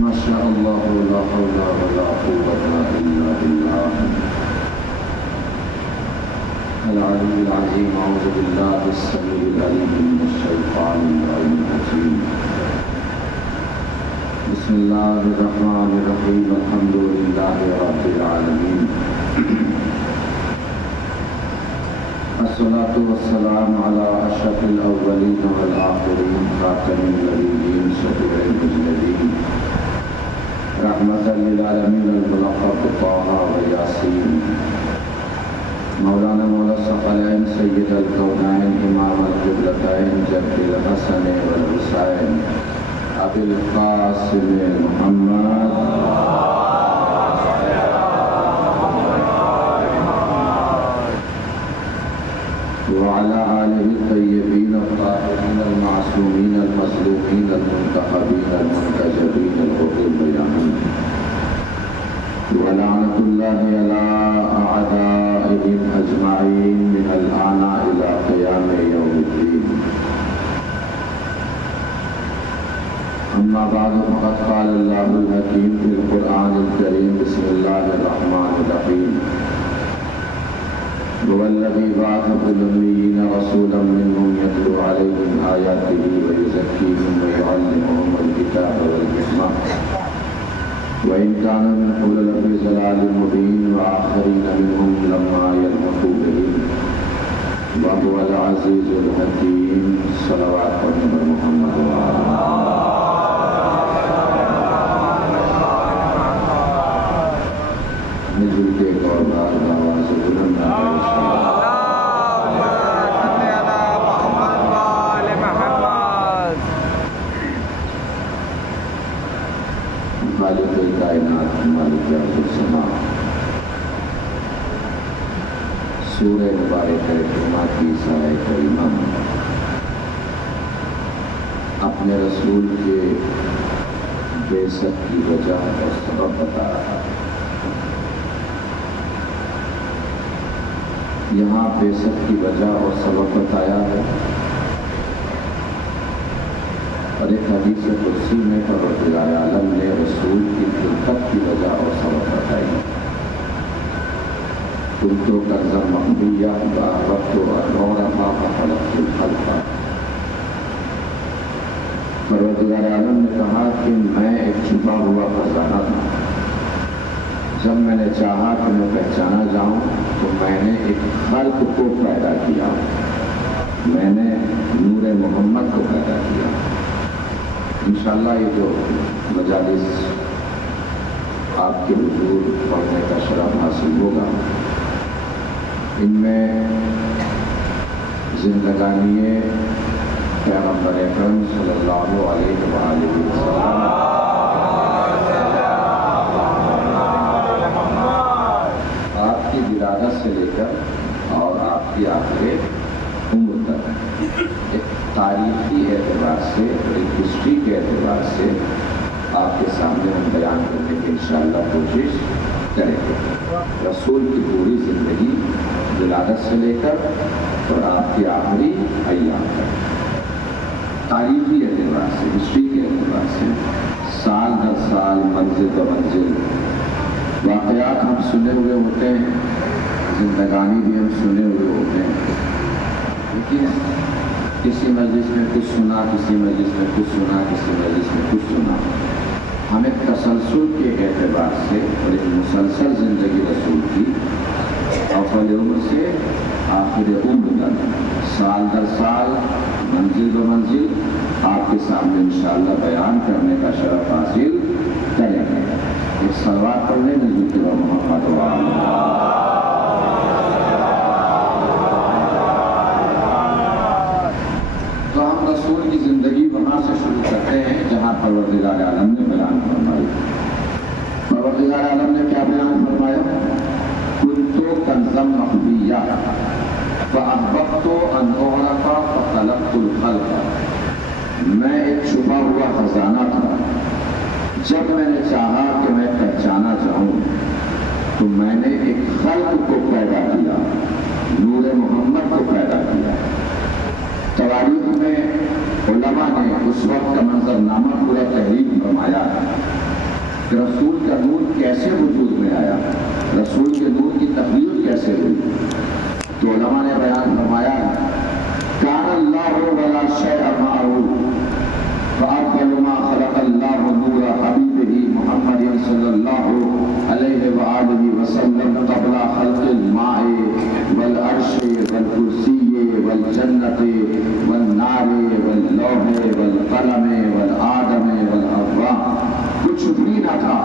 ما شاء الله لا حول ولا قوة إلا بالله العلي العظيم. أعوذ بالله السميع العليم من الشيطان اللعين الرجيم. بسم الله الرحمن الرحيم. الحمد لله رب العالمين. الصلاة والسلام على أشرف الأولين والآخرين خاتم النبيين شفيع المذنبين رحمة للعالمين الملقب طه وياسين مولانا مولا الثقلين سيد الكونين إمام القبلتين جد الحسن والحسين أبي القاسم محمد وعلى آله الطيبين الطاهرين المعصومين المصلوبين المنتخبين المنتجبين الغر البيانين ولعنة الله على أعدائهم أجمعين من الآن إلى قيام يوم الدين. أما بعد فقد قال الله الحكيم في القرآن الكريم. بسم الله الرحمن الرحيم. هو الذي بعث في الأميين رسولا منهم يتلو عليهم آياته ويزكيهم ويعلمهم الكتاب والحكمة وإن كانوا من قبل لفي ضلال مبين وآخرين منهم لما يلحقوا بهم وهو العزيز الحكيم. صلوات محمد مل کے ایک اور بار آواز بلند خالق کائنات مالک ارض السماء سورہ مبارکہ کریمہ کی سایہ کریمہ اپنے رسول کے بعثت کی وجہ اور سبب بتا رہا ہے. یہاں بعثت کی وجہ اور سبب بتایا ہے اور ایک حدیث قدسی میں پروردگار عالم نے رسول کی خلقت کی وجہ اور سبب بتائی. کنت کنزا مخفیا فاحببت ان اعرف فخلقت الخلق. پروردگار عالم نے کہا کہ میں ایک چھپا ہوا خزانہ تھا. جب میں نے چاہا کہ میں پہچانا جاؤں تو میں نے ایک خلق کو پیدا کیا. میں نے نور محمد کو پیدا کیا. انشاءاللہ یہ جو مجالس آپ کے حضور پڑھنے کا شرف حاصل ہوگا ان میں زندگانی پیغمبر اکرم صلی اللہ علیہ وآلہ وسلم آپ کی ولادت سے لے کر اور آپ کی آخر عمر تک ایک تاریخی اعتبار سے اور ایک ہسٹری کے اعتبار سے آپ کے سامنے ہم بیان کرنے کی انشاءاللہ کوشش کریں گے. رسول کی پوری زندگی ولادت سے لے کر اور آپ کی آخری ایام تک تاریخی اعتبار سے ہسٹری کے اعتبار سے سال در سال منزل و منزل واقعات ہم سنے ہوئے ہوتے ہیں. زندگانی بھی ہم سنے ہوئے ہوتے ہیں. لیکن کسی مجلس میں کچھ سنا, کسی مجلس میں کچھ سنا, کسی مجلس میں کچھ سنا. ہم ایک تسلسل کے اعتبار سے اور ایک مسلسل زندگی رسول کی اول عمر سے آخر عمر تک سال در سال منزل و منزل آپ کے سامنے انشاءاللہ بیان کرنے کا شرف حاصل کریں گے. ایک صلوات پڑھنے میں ذکر و محمد کی زندگی وہاں سے شروع کرتے ہیں جہاں پروردگار عالم نے بیان فرمائی. پروردگار عالم نے کیا بیان فرمایا؟ کنت کنزا مخفیا فاحببت ان اعرف فخلقت الخلق. میں ایک چھپا ہوا خزانہ تھا. جب میں نے چاہا کہ میں پہچانا چاہوں تو میں نے ایک خلق کو پیدا کیا, نور محمد کو پیدا کیا. تواریخ میں علماء نے اس وقت کا منظر نامہ پورا تحریر فرمایا کہ رسول کا نور کیسے وجود میں آیا، رسول کے نور کی تخلیق کیسے ہوئی؟ تو علماء نے بیان فرمایا کان اللہ ولا شیء معه فأفضل ما خلق الله نور حبیبہ محمد صلی اللہ علیہ وآلہ وسلم قبل خلق الماء والعرش والکرسی والجنت والنار واللوح والقلم والآدم والحوا، کچھ بھی نہ تھا،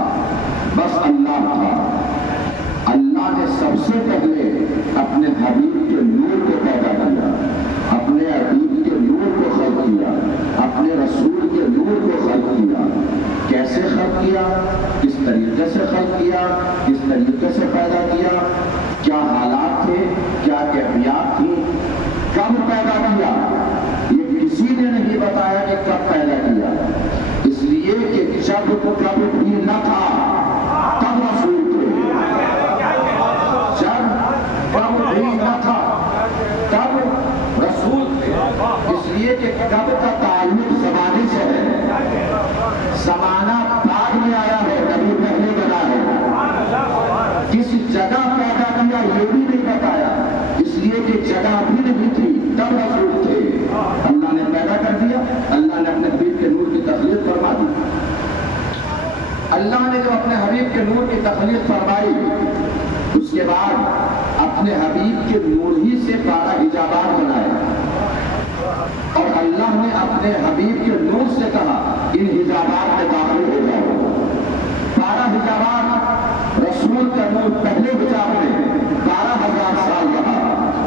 بس اللہ تھا۔ اللہ نے سب سے پہلے اپنے حبیب کے نور کو پیدا کیا، اپنے حبیب کے نور کو خلق کیا، اپنے رسول کے نور کو خلق کیا۔ کیسے خلق کیا؟ کس طریقے سے خلق کیا؟ کس طریقے سے پیدا کیا؟ کیا حالات تھے؟ کیا کیفیات تھی؟ کب پیدا کیا؟ یہ کسی نے نہیں بتایا کہ کب پیدا کیا، اس لیے کہ جب تو کب بھی نہ تھا تب رسول تھے، جب کب بھی نہ تھا تب رسول تھے، اس لیے کہ کب کا تعلق زمانے سے ہے، زمانہ بعد میں آیا ہے، نبی پہلے بنا ہے۔ کس جگہ پیدا کیا یہ بھی نہیں بتایا، اس لیے کہ جگہ بھی نہیں تھی تب رسول تھے۔ اللہ نے پیدا کر دیا، اللہ نے اپنے حبیب کے نور کی تخلیق فرما دی۔ اللہ نے جو اپنے حبیب کے نور کی تخلیق فرمائی، اس کے بعد اپنے حبیب کے نور ہی سے 12 حجابات بنائے، اور اللہ نے اپنے حبیب کے نور سے کہا ان حجابات میں داخل ہو جاؤ۔ 12 حجابات، رسول کا نور پہلے حجاب میں 12,000 سال رہا،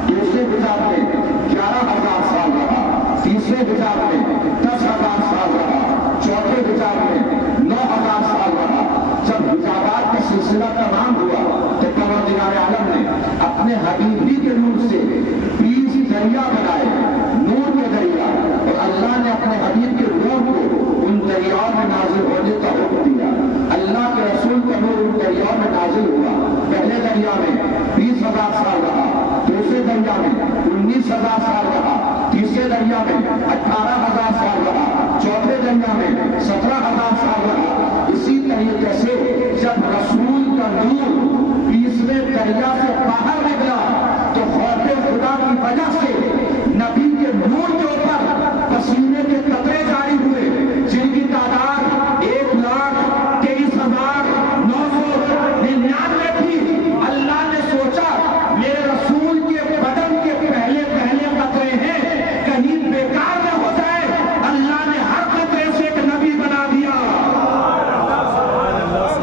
دوسرے حجاب میں 11,000 سال رہا، تیسرے حجاب میں 10,000 سال رہا، چوتھے حجاب میں 9,000 سال رہا۔ جب حجابات کا سلسلہ تمام ہوا تو پروردگار عالم نے اپنے حبیبی کے نور سے 20 دریا بنائے، نور کے دریا، اور اللہ نے اپنے حبیب کے نور کو ان دریاؤں میں نازل ہونے کا حکم دیا۔ اللہ کے رسول کا نور ان دریاؤں میں نازل ہوا، پہلے دریا میں 20,000 سال رہا، دوسرے دریا میں 19,000 سال رہا، تیسرے دریا میں 18,000 سال رہا، چوتھے دریا میں 17,000 سال رہا۔ اسی طریقے سے جب رسول کا نور 20ویں دریا سے باہر نکلا تو خوف خدا کی وجہ سے نبی کے نور کے اوپر پسینے کے قطرے جاری ہوئے، جن کی تعداد 1,23,999 تھی۔ اللہ نے سوچا میرے رسول کے بدن کے پہلے قطرے ہیں، کہیں بیکار نہ ہو جائے، اللہ نے ہر قطرے سے ایک نبی بنا دیا،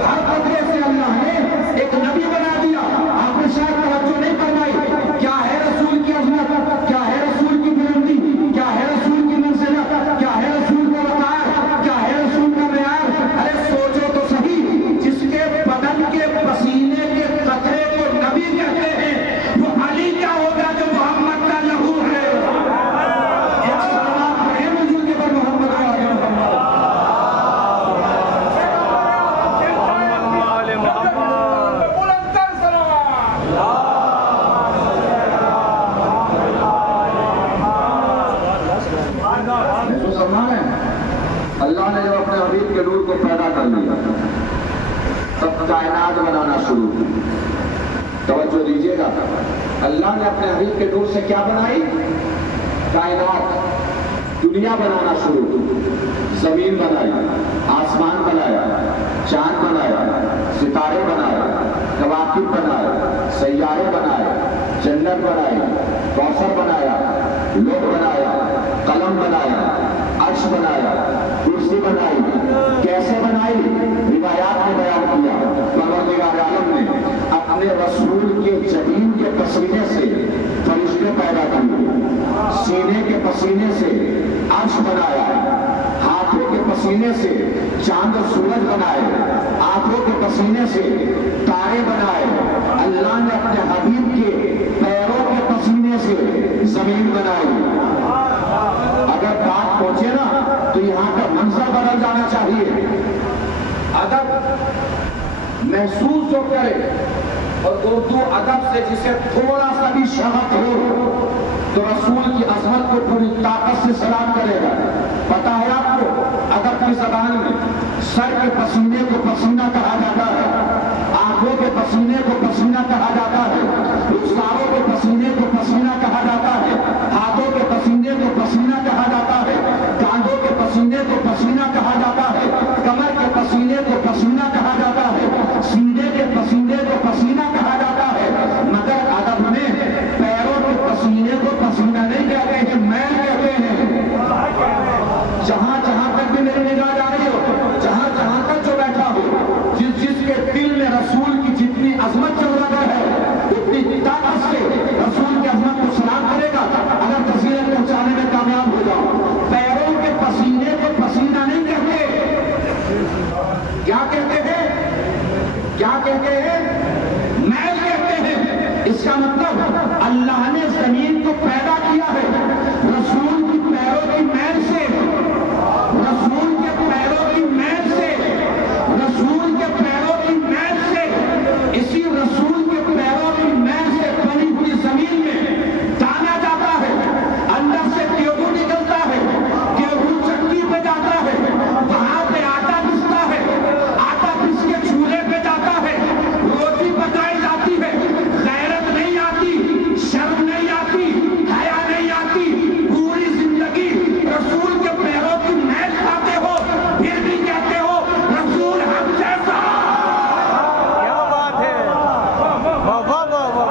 ہر قطرے سے اللہ نے ایک نبی بنا دیا۔ آپ نے شاید توجہ نہیں فرمائی، کیا ہے رسول کی عظمت، کیا ہے رسول کی بلندی، کیا ہے رسول کی منزلت، کیا ہے رسول کا وقار، کیا ہے رسول کا معیار۔ ارے سوچو تو صحیح، جس کے بدن کے پسینے کے قطرے کو نبی کہتے ہیں، وہ علی کیا ہوگا جو محمد کا لہو ہے۔ ایک سلام ہے حضور کے پر محمد کا آگے محمد۔ اللہ نے جب اپنے حبیب کے نور کو پیدا کر لیا تب کائنات بنانا شروع کی۔ توجہ دیجیے گا، اللہ نے اپنے حبیب کے نور سے کیا بنائی؟ کائنات، دنیا بنانا شروع کی، زمین بنائی، آسمان بنایا، چاند بنایا، ستارے بنائے، کواکب بنائے، سیارے بنائے، جنت بنائی، کوثر بنایا، لوح بنایا، قلم بنایا، عرش بنایا، کرسی بنائی۔ کیسے بنائی؟ روایات میں بیان کیا، پروردگار عالم نے اپنے رسول کے جبین کے پسینے سے فرشتے پیدا کیے، سینے کے پسینے سے عرش بنایا، ہاتھوں کے پسینے سے چاند و سورج بنائے، آنکھوں کے پسینے سے تارے بنائے۔ اللہ نے اپنے حبیب کے پیروں کے پسینے سے زمین بنائی۔ اگر بات پہنچے نا تو یہاں کا منظر بدل جانا چاہیے۔ ادب محسوس جو کرے، اور اردو ادب سے جسے تھوڑا سا بھی شہوت ہو تو رسول کی عظمت کو پوری طاقت سے سلام کرے گا۔ پتہ ہے آپ کو ادب کی زبان میں سر کے پسینے کو پسینہ کہا جاتا ہے، آنکھوں کے پسینے کو پسینہ کہا جاتا ہے، رخساروں کے پسینے کو پسینہ کہا جاتا ہے، ہاتھوں کے پسینے کو پسینہ کہا جاتا ہے، کاندھوں کے پسینے کو پسینہ کہا جاتا ہے، کمر کے پسینے کو پسینہ کہا جاتا ہے، سینے کے پسینے کو پسینہ کہا جاتا ہے، مگر ادب میں پیروں کے پسینے کو پسینہ نہیں کہتے ہیں، میل کہتے ہیں۔ جہاں جہاں تک بھی میری نگاہ جا رہی ہو، جہاں جہاں تک جو بیٹھا ہو، جس جس کے دل میں رسول کی جتنی عظمت چل رہا ہے اتنی طاقت سے رسول کی عظمت کو سلام کرے گا اگر تصویریں پہنچانے میں کامیاب ہو جاؤ۔ پیروں کے پسینے کو پسینہ نہیں کہتے، کیا کہتے ہیں؟ کیا کہتے ہیں؟ میل کہتے ہیں۔ اس کا مطلب اللہ نے زمین کو پیدا کیا ہے رسول کی پیروں کی میل سے، رسول کے پیروں کی میل سے، رسول کے پیروں کی میل سے۔ اسی رسول کے پیروں کی میل سے بنی ہوئی زمین میں دانا جاتا ہے، اندر سے گیہوں نکلتا ہے، گیہوں چکی پہ جاتا ہے، وہاں پہ آٹا پستا ہے، آٹا پس کے چولہے پہ جاتا ہے، روٹی پکائی جاتی ہے۔ غیرت نہیں آتی، شرم نہیں آتی، حیا نہیں آتی، پوری زندگی رسول کے پیروں کی میل کھاتے ہو، پھر بھی کہتے ہو رسول ہم جیسا۔ کیا بات ہے، واہ واہ واہ واہ واہ،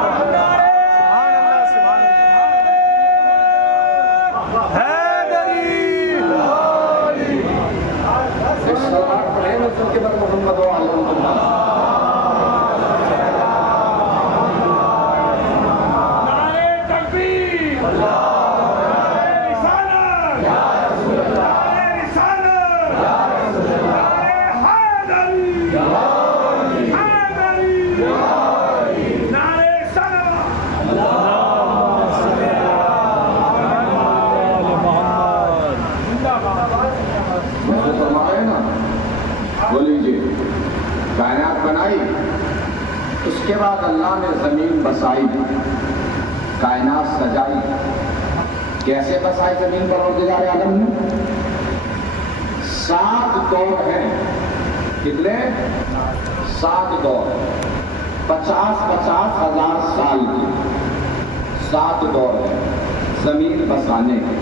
سبحان اللہ سبحان اللہ، حیدری سلام پڑھیں رسول کے بعد محمد و علیہ وسلم۔ نعرے تکبیر، نعرے رسالت، نعرے رسالت، نعرے حیدری، حیدری، نعرے سلام۔ محمد فرمائے نا، وہ لیجیے کائنات بنائی، اس کے بعد اللہ نے زمین بسائی، کائنات سجائی۔ کیسے بسائی زمین پروردگار عالم نے؟ 7 دور ہیں۔ کتنے؟ 7 دور، 50,000 سال کی 7 دور ہیں زمین بسانے کے۔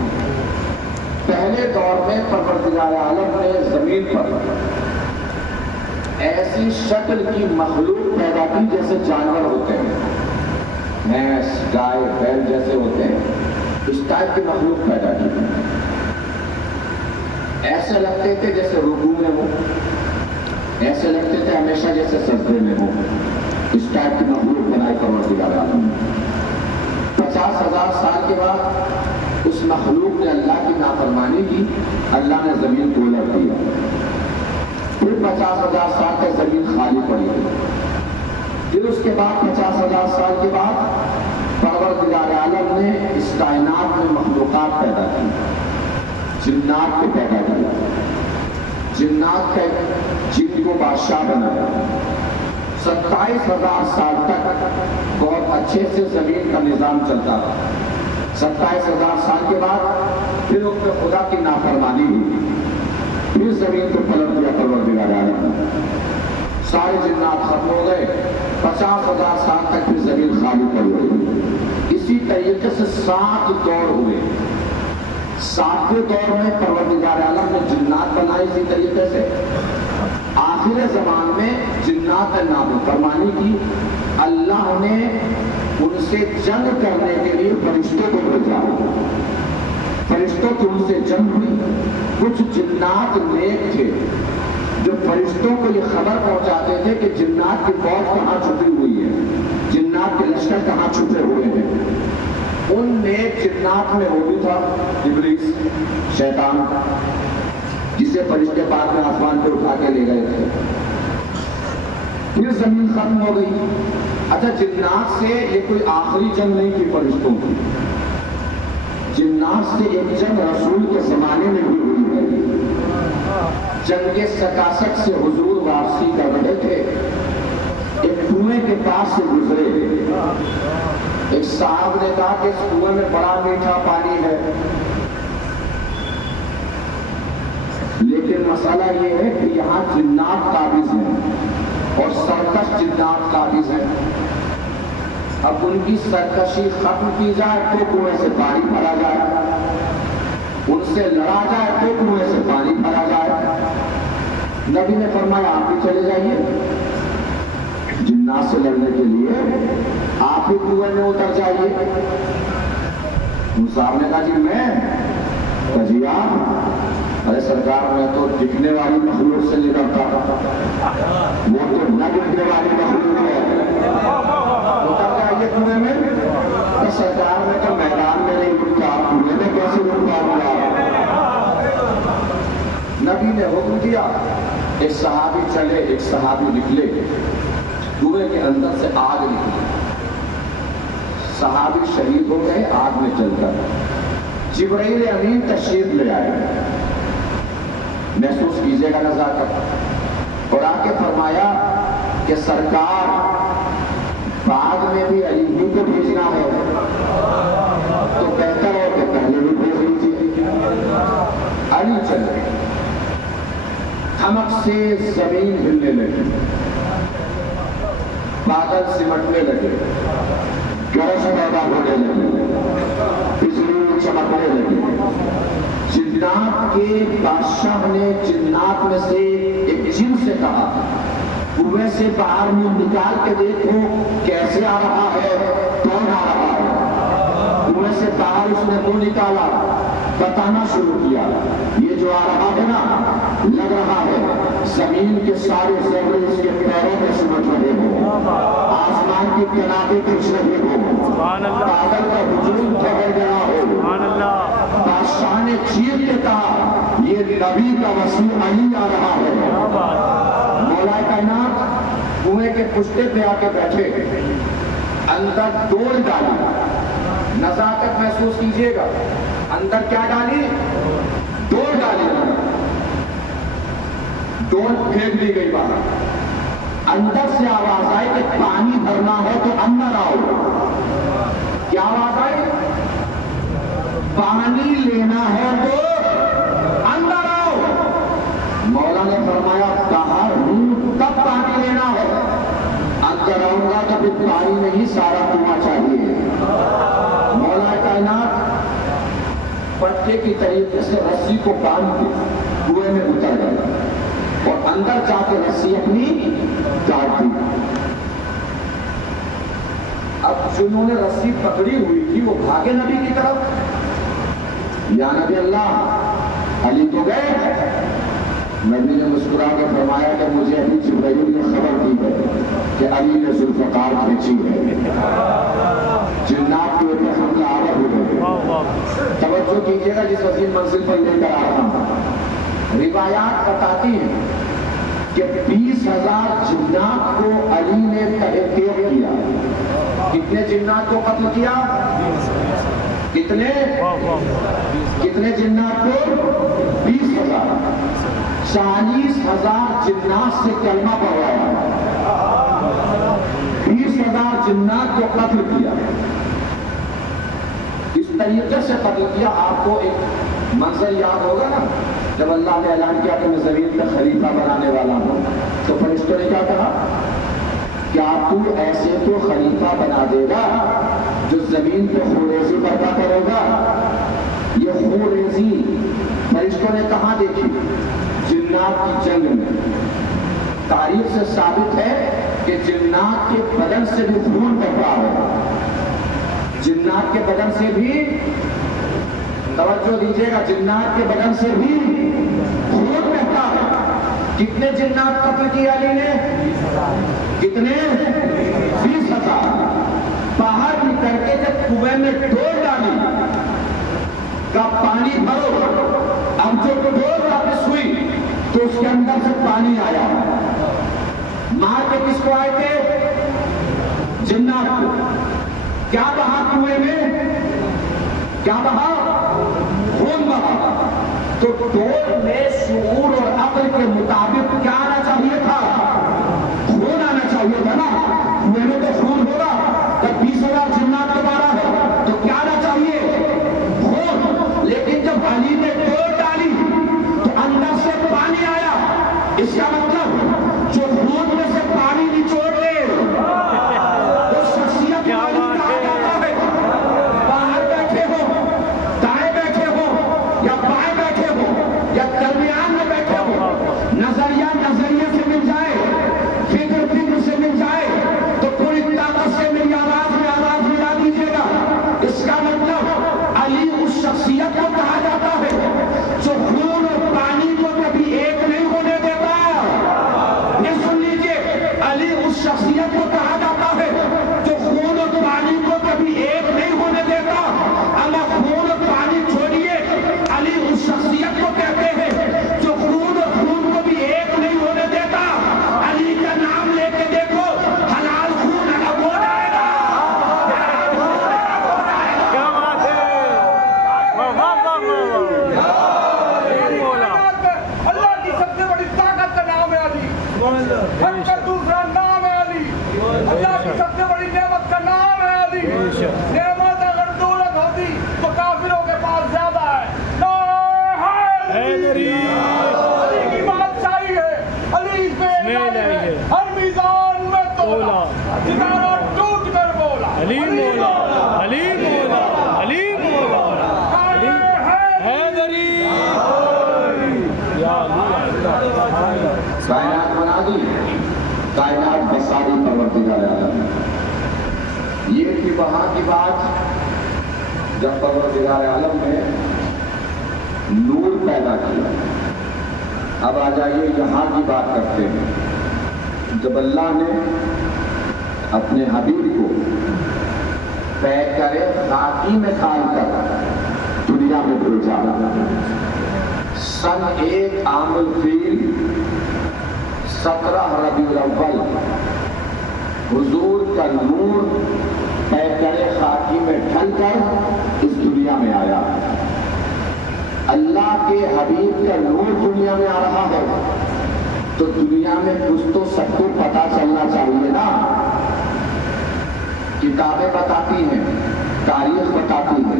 پہلے دور میں پروردگار عالم نے زمین پر ایسی شکل کی مخلوق پیدا کی جیسے جانور ہوتے ہیں، بھینس، گائے، بیل جیسے ہوتے ہیں، اس ٹائپ کی مخلوق پیدا کی۔ ایسے لگتے تھے جیسے رکوع میں ہو، ایسے لگتے تھے ہمیشہ جیسے سجدے میں ہو، اس ٹائپ کی مخلوق بنائی پروردگار عالم نے۔ 50,000 سال کے بعد اس مخلوق نے اللہ کی نافرمانی کی، اللہ نے زمین کو الٹ دیا۔ پھر 50,000 سال تک زمین خالی پڑی گئی۔ پھر اس کے بعد 50,000 سال کے بعد پروردگار عالم نے اس کائنات میں مخلوقات پیدا کی، جنات کو پیدا کیا، جنات کا جن کو بادشاہ بنایا۔ 27,000 سال تک بہت اچھے سے زمین کا نظام چلتا رہا۔ 27,000 سال کے بعد پھر اس میں خدا کی نافرمانی ہوئی، پھر زمین کو پلٹ دیا پروردگار عالم نے۔ سارے جنات ختم ہو گئے، 50,000 سال تک پھر زمین خالی پڑ گئی۔ اسی طریقے سے 7 دور ہوئے۔ 7ویں دور میں پروردگار عالم نے جنات بنائے اسی طریقے سے۔ آخر زمان میں جنات نے نافرمانی کی، اللہ نے ان سے جنگ کرنے کے لیے فرشتوں کو بھیجا۔ فرشتوں کی ان سے جنگ ہوئی۔ کچھ جنات نیک تھے جو فرشتوں کو یہ خبر پہنچاتے تھے کہ جنات کی فوج کہاں چھپی ہوئی ہے، جنات کے لشکر کہاں چھپے ہوئے ہیں۔ ان نیک جنات میں وہ بھی تھا ابلیس، شیطان، جسے فرشتے بعد میں آسمان پہ اٹھا کے لے گئے تھے۔ پھر زمین ختم ہو گئی۔ اچھا، جنات سے یہ کوئی آخری جنگ نہیں تھی فرشتوں کی، جنات سے ایک جنگ رسول کے زمانے میں بھی ہوئی ہے۔ جنگ سکاسک سے حضور واپسی کر رہے تھے، ایک کنویں کے پاس سے گزرے۔ ایک صاحب نے کہا کہ اس کنویں میں بڑا میٹھا پانی ہے، لیکن مسئلہ یہ ہے کہ یہاں جنات قابض ہیں اور سرکش جنات قابض ہیں. اب ان کی سرکشی ختم کی جائے تو کنویں سے پانی بھرا جائے، ان سے لڑا جائے تو کنویں سے پانی بھرا جائے. نبی نے فرمایا آپ بھی چلے جائیے، جنات سے لڑنے کے لیے آپ بھی کنویں میں اتر جائیے. صاحب نے کہا جی میں جی آپ، ارے سرکار میں تو دکھنے والی مخلوق سے نہیں ڈرتا، وہ تو نہ دکھنے والی مخلوق ہے، اتر جائیے کنویں میں. تو سرکار نے تو میدان میں نہیں رکتا، کنویں میں کیسے رک پاؤں گا؟ نبی نے حکم دیا، ایک صحابی چلے ایک صحابی نکلے، کنویں کے اندر سے آگ نکلی، صحابی شہید ہو گئے آگ میں چل کر. جبرائیل امین تشریف لے آئے، محسوس کیجیے گا نزاکت، اور آ کے فرمایا کہ سرکار بعد میں بھی علی ہی کو بھیجنا ہے تو بہتر ہو کہ پہلے بھی بھیج لیجیے. علی چل گئے، دھمک سے زمین ہلنے لگی، بادل سمٹنے لگے، گرج پیدا ہونے لگی، بجلی چمکنے لگی. جنات کے بادشاہ نے جنات میں سے ایک جن سے کہا کنویں سے باہر منہ نکال کے دیکھو کیسے آ رہا ہے، کون آ رہا ہے. کنویں سے باہر اس نے منہ نکالا، بتانا شروع کیا، یہ جو آ رہا ہے نا، لگ رہا ہے زمین کے سارے ذرے اس کے پیروں میں سمٹ رہے ہو، آسمان کی کنارے کھنچ رہے ہو، بادل کا ہجوم ٹھہر گیا ہو. بادشاہ نے چیخ کے کہا یہ نبی کا وسیع علی آ رہا ہے. مولا کائنات کنویں کے پشتے پہ آ کے بیٹھے، اندر ڈول ڈالی، نزاکت محسوس کیجیے گا، اندر کیا ڈالی؟ ڈول ڈالی. ڈول پھینک دی گئی باہر، اندر سے آواز آئی کہ پانی بھرنا ہو تو اندر آؤ. کیا آواز آئی؟ پانی لینا ہے تو اندر آؤ. مولا نے فرمایا باہر ہوں تب پانی لینا ہے، اندر آؤں گا تو پھر پانی نہیں سارا کنواں چاہیے. مولا کائنات پٹے کی طریقے سے رسی کو باندھ کے کنویں میں اتر گیا اور اندر جا کے رسی اپنی کاٹ دی. اب جنہوں نے رسی پکڑی ہوئی تھی وہ بھاگے نبی کی طرف، یا نبی اللہ علی تو گئے. نبی نے مسکرا کے فرمایا کہ مجھے ابھی جبرائیل نے خبر دی ہے کہ علی نے ذوالفقار کھینچی ہے، جنات کے اوپر حملہ آور ہو گئے. توجہ کیجیے گا جس عظیم منزل پر لے کر آ رہا ہوں. روایات بتاتی ہیں کہ 20,000 جنات کو علی نے تحقیق کیا. کتنے جنات کو قتل کیا؟ کتنے جنات کو؟ 20,000. 40,000 جنات سے کلمہ پڑھوایا، 20,000 جنات کو قتل کیا. اس طریقے سے قتل کیا. آپ کو ایک منظر یاد ہوگا نا، جب اللہ نے اعلان کیا کہ میں زمین پہ خلیفہ بنانے والا ہوں تو فرشتوں نے کیا کہا؟ کیا تو ایسے تو خلیفہ بنا دے گا جو زمین پہ خوریزی برپا کرے گا؟ یہ خوریزی فرشتوں نے کہاں دیکھی؟ جنات کی جنگ میں. تاریخ سے ثابت ہے کہ جنات کے بدن سے بھی خون بہتا ہے، جنات کے بدن سے بھی، توجہ دیجیے گا، جنات کے بدن سے بھی خون بہتا ہے. کتنے جنات قتل کیا علی نے؟ کتنے؟ 20,000. باہر نکل کے جب کنویں میں ڈول ڈالی کا پانی بھرو، اب جو ڈول واپس ہوئی تو اس کے اندر سے پانی آیا. مار کے کس کو آئے تھے؟ جنات کو. کیا بہا کنویں میں؟ کیا بہا؟ خون بہا. تو ڈول میں شعور اور عقل کے مطابق کیا آنا چاہیے تھا؟ خون آنا چاہیے تھا نا. کنویں میں تو خون ہوگا. جب 20,000 جنات دوبارہ ہے تو کیا آنا چاہیے؟ خون. لیکن جب علی نے ڈول ڈالی تو اندر سے پانی کائنات بساری پروردگار عالم. یہ تھی وہاں کی بات جب پروردگار عالم نے نور پیدا کیا. اب آ جائیے یہاں کی بات کرتے ہیں. جب اللہ نے اپنے حبیب کو پیکر خاکی میں ڈال کر دنیا میں بھیجا. سن 1 عام الفیل 17 ربیع الاول حضور کا نور پیکر خاکی میں ڈھل کر اس دنیا میں آیا. اللہ کے حبیب کا نور دنیا میں آ رہا ہے تو دنیا میں کچھ تو سب کو پتا چلنا چاہیے نا. کتابیں بتاتی ہیں, تاریخ بتاتی ہے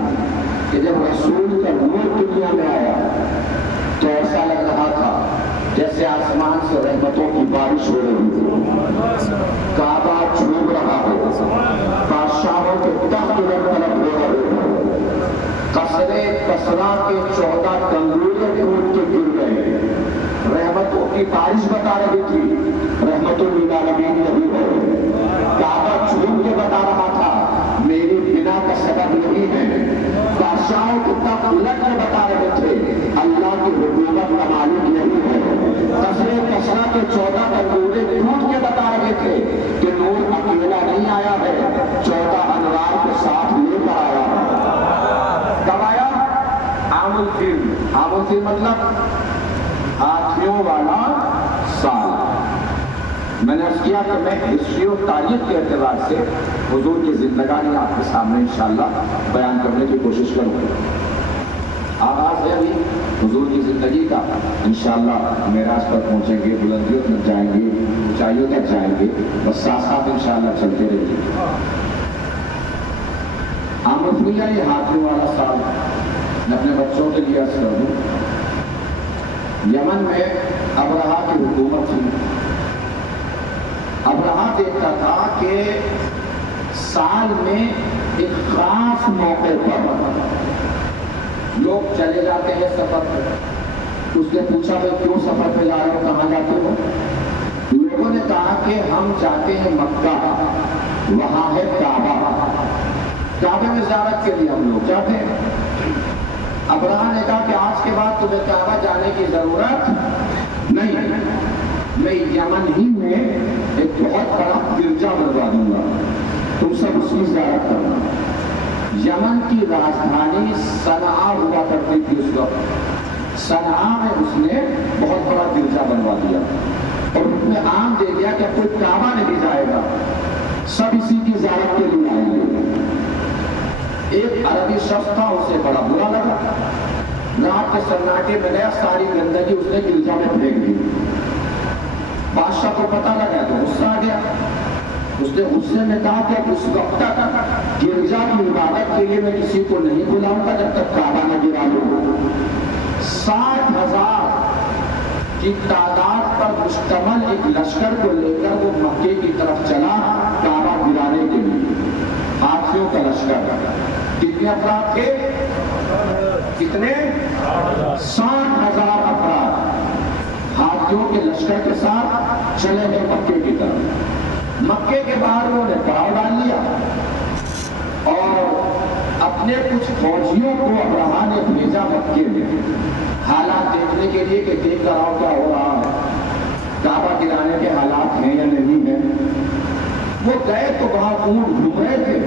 کہ جب رسول کا نور دنیا میں آیا تو ایسا لگ رہا تھا جیسے آسمان سے رحمتوں کی بارش ہو رہی ہے. کعبہ جھوم رہا ہے, بادشاہوں کے تخت الٹ پلٹ ہو رہے ہیں, قصرے کسرا کے 14 تنگورے ٹوٹ کے گر گئے. رحمتوں کی بارش بتا رہی تھی, رحمتوں للعالمین نہیں ہے. کعبہ جھوم کے بتا رہا تھا میری بنا کا سبب نہیں ہے. بادشاہوں کے تخت الٹ کے بتا رہے تھے اللہ کی حکومت کا مالک نہیں ہے. قصرے کسرا کے 14 تنگورے ٹوٹ کے بتا رہے تھے کہ نور اکیلا نہیں آیا ہے, 14 انوار کے ساتھ لے کر آیا ہے. کب آیا؟ عام الفیل. عام الفیل مطلب ہاتھیوں والا سال. میں نے عرض کیا کہ میں ہسٹری اور تاریخ کے اعتبار سے حضور کی زندگانی آپ کے سامنے انشاءاللہ بیان کرنے کی کوشش کروں گا. آغاز ہے ابھی حضور کی زندگی کا. انشاءاللہ معراج پر پہنچیں گے, بلندیوں تک جائیں گے, اونچائیوں تک جائیں گے, بس ساتھ ساتھ انشاءاللہ چلتے رہیں گے. آمد ہوئی یہ ہاتھیوں والا سال. میں اپنے بچوں کے لیے عرض کر دوں, یمن میں ابرہا کی حکومت تھی. ابرہا دیکھتا تھا کہ سال میں ایک خاص موقع پر لوگ چلے جاتے ہیں سفر پہ. اس نے پوچھا بھائی کیوں سفر پہ جا رہے ہو, کہاں جاتے ہو؟ لوگوں نے کہا کہ ہم جاتے ہیں مکہ, وہاں ہے کعبہ, کعبے میں زیارت کے لیے ہم لوگ جاتے ہیں. ابرہا نے کہا کہ آج کے بعد تمہیں کعبہ جانے کی ضرورت نہیں, میں یمن ہی میں ایک بہت بڑا گرجا بنوا دوں گا, تم سب اس کی زیارت کرنا. یمن کی راجدھانی صنعاء ہوا کرتی تھی اس وقت. صنعاء میں اس نے بہت بڑا گرجا بنوا دیا اور اس میں عام دے دیا کہ کوئی کعبہ نہیں جائے گا, سب اسی کی زیارت کے لیے آئیں گے. ایک عربی شخص تھا, اسے بڑا برا لگا. رات کے سناٹے میں گیا, ساری گندگی اس نے گرجا میں پھینک دی. بادشاہ کو پتہ لگا تو غصہ آ گیا. اس نے غصے میں کہا کہ اس وقت تک گرجا کی عبادت کے لیے میں کسی کو نہیں بلاؤں گا جب تک کعبہ نہ گرا لوں. 60,000 کی تعداد پر مشتمل ایک لشکر کو لے کر وہ مکے کی طرف چلا کعبہ گرانے کے لیے. ہاتھیوں کا لشکر. کتنے افراد تھے؟ کتنے؟ 60,000 افراد ہاتھیوں کے لشکر کے ساتھ چلے گئے مکے کی طرف. مکے کے باہر انہوں نے پڑاؤ ڈال لیا اور اپنے کچھ فوجیوں کو ابرہا نے بھیجا مکے میں حالات دیکھنے کے لیے کہ دیکھ کر آؤ کیا ہو رہا ہے, کعبہ گرانے کے حالات ہیں یا نہیں ہیں. وہ گئے تو وہاں اونٹ گھوم رہے تھے,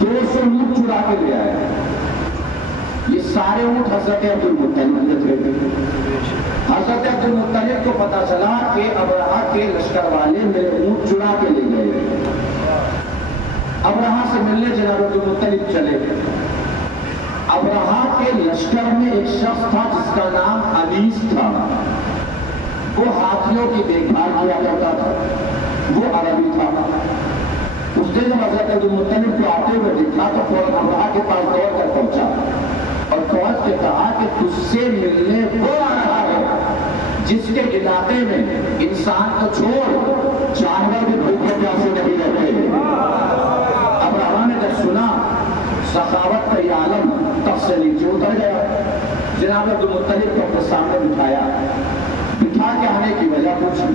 200 اونٹ چرا کے لے آئے. یہ سارے اونٹ حضرت عبدالمطلب کے تھے. حضرت عبدالمطلب کو پتا چلا کہ ابرہا کے لشکر والے میرے اونٹ چرا کے لے گئے. ابرہا سے ملنے جناب عبدالمطلب چلے گئے. ابرہا کے لشکر میں ایک شخص تھا جس کا نام انیس تھا. وہ ہاتھیوں کی دیکھ بھال کیا کرتا تھا, وہ عربی تھا. اس نے جب حضرت عبدالمطلب کو آتے ہوئے دیکھا تو فوراً ابرہا کے پاس دوڑ کر پہنچا اور پہنچ کے کہا کہ تجھ سے ملنے وہ آ رہا ہے جس کے علاقے میں انسان کو چھوڑ جانور بھی بھوکے پیاسے نہیں رہتے. ابرہا نے جب سنا سخاوت کا یہ عالم تب سے نیچے اتر گیا. جناب عبدالمطلب کو اپنے سامنے بٹھایا, بٹھا کے آنے کی وجہ پوچھی.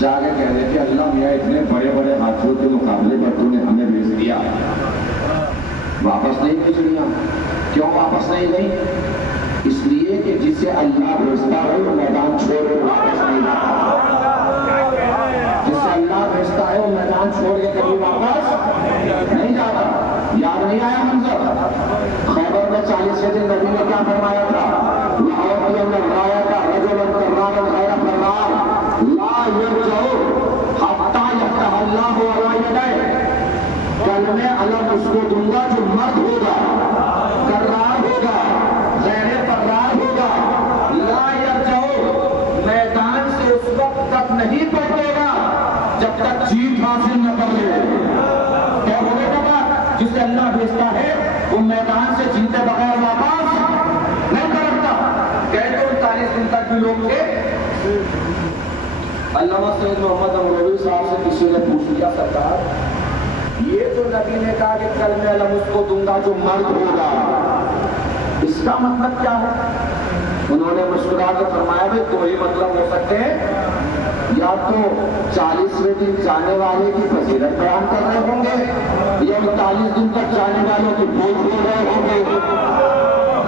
جا کے کہہ رہے کہ اللہ میاں اتنے بڑے بڑے ہاتھیوں کے مقابلے پر تو نے ہمیں بھیج دیا، واپس نہیں کی چڑیاں؟ کیوں واپس نہیں گئی؟ اس لیے کہ جسے اللہ بھیجتا ہے وہ میدان چھوڑ کے واپس نہیں جاتا، جسے اللہ بھیجتا ہے وہ میدان چھوڑ کے کبھی واپس نہیں جاتا۔ یاد نہیں آیا منظر خیبر میں 40ویں دن نبی نے کیا فرمایا تھا؟ کلمہ علم اس کو دوں گا جو مرد ہوگا، کرار ہوگا، غیر فرار ہوگا، لا یرجعو، میدان سے اس وقت تک نہیں پلٹے گا جب تک جیت حاصل نہ کر لے۔ کیا ہونے کا بات؟ جسے اللہ بھیجتا ہے وہ میدان سے جیتے بغیر واپس نہیں پلٹتا۔ کہتے 39 دن تک بھی لوگ تھے۔ علامہ سید محمد امروی صاحب سے کسی نے پوچھ لیا، سرکار یہ جو نبی نے کہا کہ کلمہ علم اس کو دوں گا جو مرد ہوگا، اس کا مطلب کیا ہے؟ انہوں نے مسکرا کے فرمایا بھائی دو ہی مطلب ہو سکتے ہیں، یا تو 40ویں دن جانے والے کی فضیلت بیان کر رہے ہوں گے، یا 39 دن تک جانے والوں کی بول بول رہے ہوں گے۔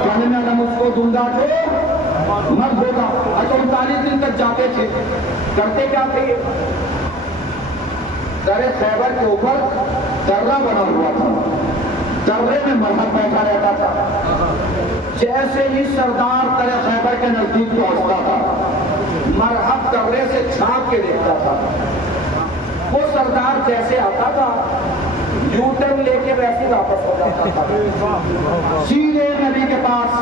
کلمہ علم اس کو دوں گا جو مرد ہوگا۔ اچھا 39 دن تک جاتے تھے، کرتے کیا تھے؟ در خیبر کے اوپر درہ بنا ہوا تھا، درے میں مرہب بیٹھا رہتا تھا۔ جیسے ہی سردار در خیبر کے نزدیک پہنچتا تھا، مرہب درے سے چھانپ کے دیکھتا تھا۔ وہ سردار جیسے آتا تھا یو ٹرن لے کے ویسے واپس ہو جاتا تھا سیدھے نبی کے پاس۔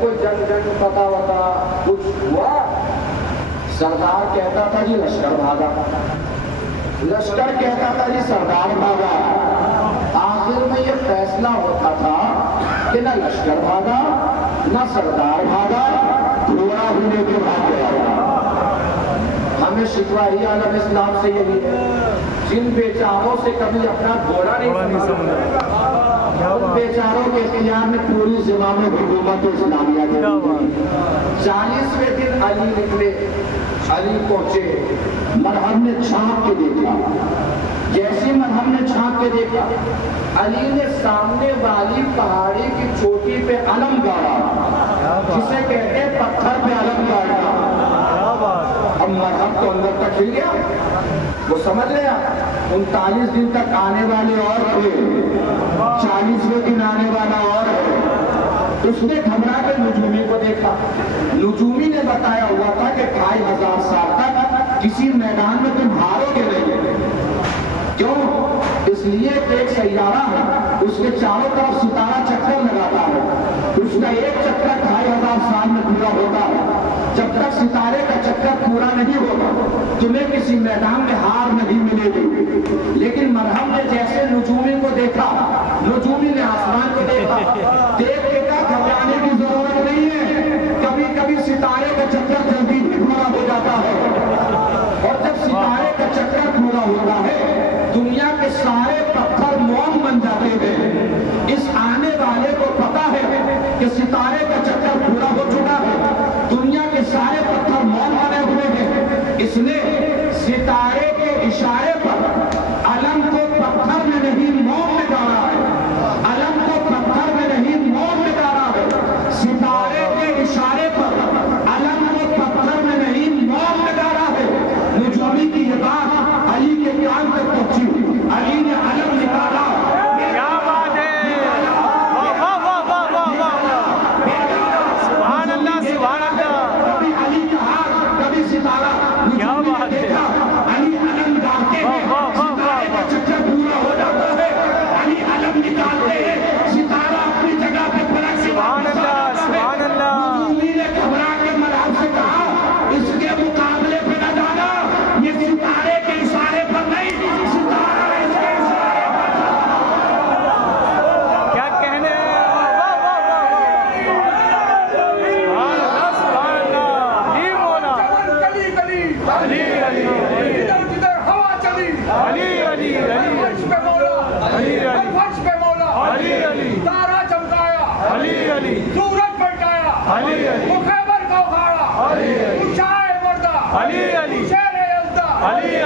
کوئی جنگ پتا ہوتا کچھ ہوا؟ سردار کہتا تھا جی لشکر بھاگا، لشکر کہتا تھا جی سردار بھاگا۔ آخر میں یہ فیصلہ ہوتا تھا کہ نہ لشکر بھاگا نہ سردار بھاگا، گھوڑا بھی لے کے بھاگ گیا۔ ہمیں شکوہ ہی عالم اسلام سے یہی ہے، جن بیچاروں سے کبھی اپنا گھوڑا نہیں سمجھا، ان بیچاروں کے اختیار میں پوری زمام حکومت اسلامیہ کے 40ویں دن علی نکلے، علی پہنچے، مرہم نے چھانپ کے دیکھا۔ جیسے مرہم نے چھانپ کے دیکھا، علی نے سامنے والی پہاڑی کی چوٹی پہ علم گاڑا، جسے کہتے ہیں پتھر پہ علم گاڑنا۔ اب مرہم تو اندر تک کھل گیا، وہ سمجھ لیا 39 دن تک آنے والے اور تھے، 40ویں دن آنے والا اور ہے۔ اس نے گھبرا کے نجومی کو دیکھا، نجومی نے بتایا ہوا تھا کہ 2500 سال تک کسی میدان میں تم ہارو گے نہیں۔ کیوں؟ اس لیے کہ ایک سیارہ ہے، اس کے چاروں طرف ستارہ چکر لگاتا ہے، اس کا ایک چکر 2500 سال میں پورا ہوتا ہے۔ جب تک ستارے کا چکر پورا نہیں ہوگا تمہیں کسی میدان میں ہار نہیں ملے گی۔ لیکن مرہم نے جیسے نجومی کو دیکھا، نجومی نے آسمان کو دیکھا، دیکھ کے کہا گھبرانے کی ضرورت نہیں ہے، کبھی کبھی ستارے کا چکر جلدی بھی پورا ہو جاتا ہے، اور جب ستارے کا چکر پورا ہوتا ہے دنیا کے سارے پتھر موم بن جاتے ہیں۔ اس آنے والے کو پتا ہے کہ ستارے کا چکر پورا ہو چکا ہے، دنیا کے سارے پتھر موم بنے ہوئے ہیں۔ اس نے ستارے کے اشارے پر علم کو پتھر میں نہیں موم میں گاڑا ہے، علم کو پتھر میں نہیں موم میں گاڑا ہے، ستارے کے اشارے پر علم کو پتھر میں نہیں موم میں گاڑا ہے۔ نجومی کی یہ بات علی کے کان تک پہنچی، علی نے علم نکالا۔ کیا بات ہے، واہ واہ واہ واہ واہ، سبحان اللہ سبحان اللہ، کبھی علی کا ہاتھ کبھی ستارہ، کیا بات ہے، علی علم ڈالتے ہیں، ستارے کا چکر پورا ہو جاتا ہے، علی علم نکالتے ہیں، ستارہ اپنی جگہ پہ پلٹ کے سبحان اللہ سبحان اللہ۔ نجومی نے گھبرا کے مرہم سے کہا اس کے مقابلے پہ نہ جانا، یہ ستارے کے اشارے پر نہیں، ستارہ اس کے اشارے پر۔ کیا کہنے ہیں، واہ واہ واہ واہ، سبحان اللہ سبحان اللہ، نہیں مولا،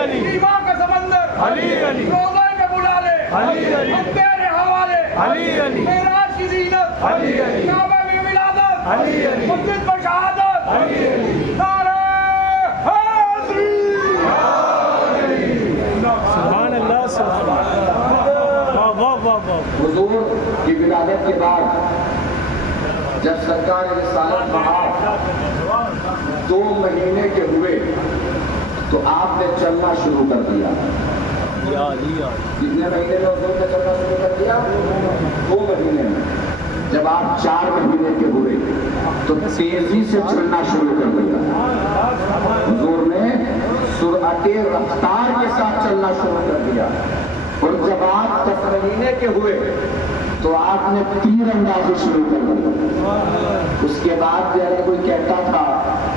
علی ایما کا سمندر علی علی روزے میں بلا لے علی علی ہم تیرے حوالے علی علی معراج کی زینت علی علی کعبہ میں ولادت علی علی مسجد پر شہادت علی علی نعرہ حیدری سبحان اللہ سبحان اللہ واہ واہ واہ واہ حضور کی ولادت کے بعد جب سرکار رسالت بہار 2 مہینے کے ہوئے تو آپ نے چلنا شروع کر دیا. یا علی یا علی کتنے مہینے میں حضور نے چلنا شروع کر دیا؟ 2 مہینے میں. جب آپ 4 مہینے کے ہوئے تو تیزی سے چلنا شروع کر دیا. حضور نے سرعت رفتار کے ساتھ چلنا شروع کر دیا. اور جب آپ 10 مہینے کے ہوئے تو آپ نے تیر اندازی شروع کر دیا. اس کے بعد بھی اگر کوئی کہتا تھا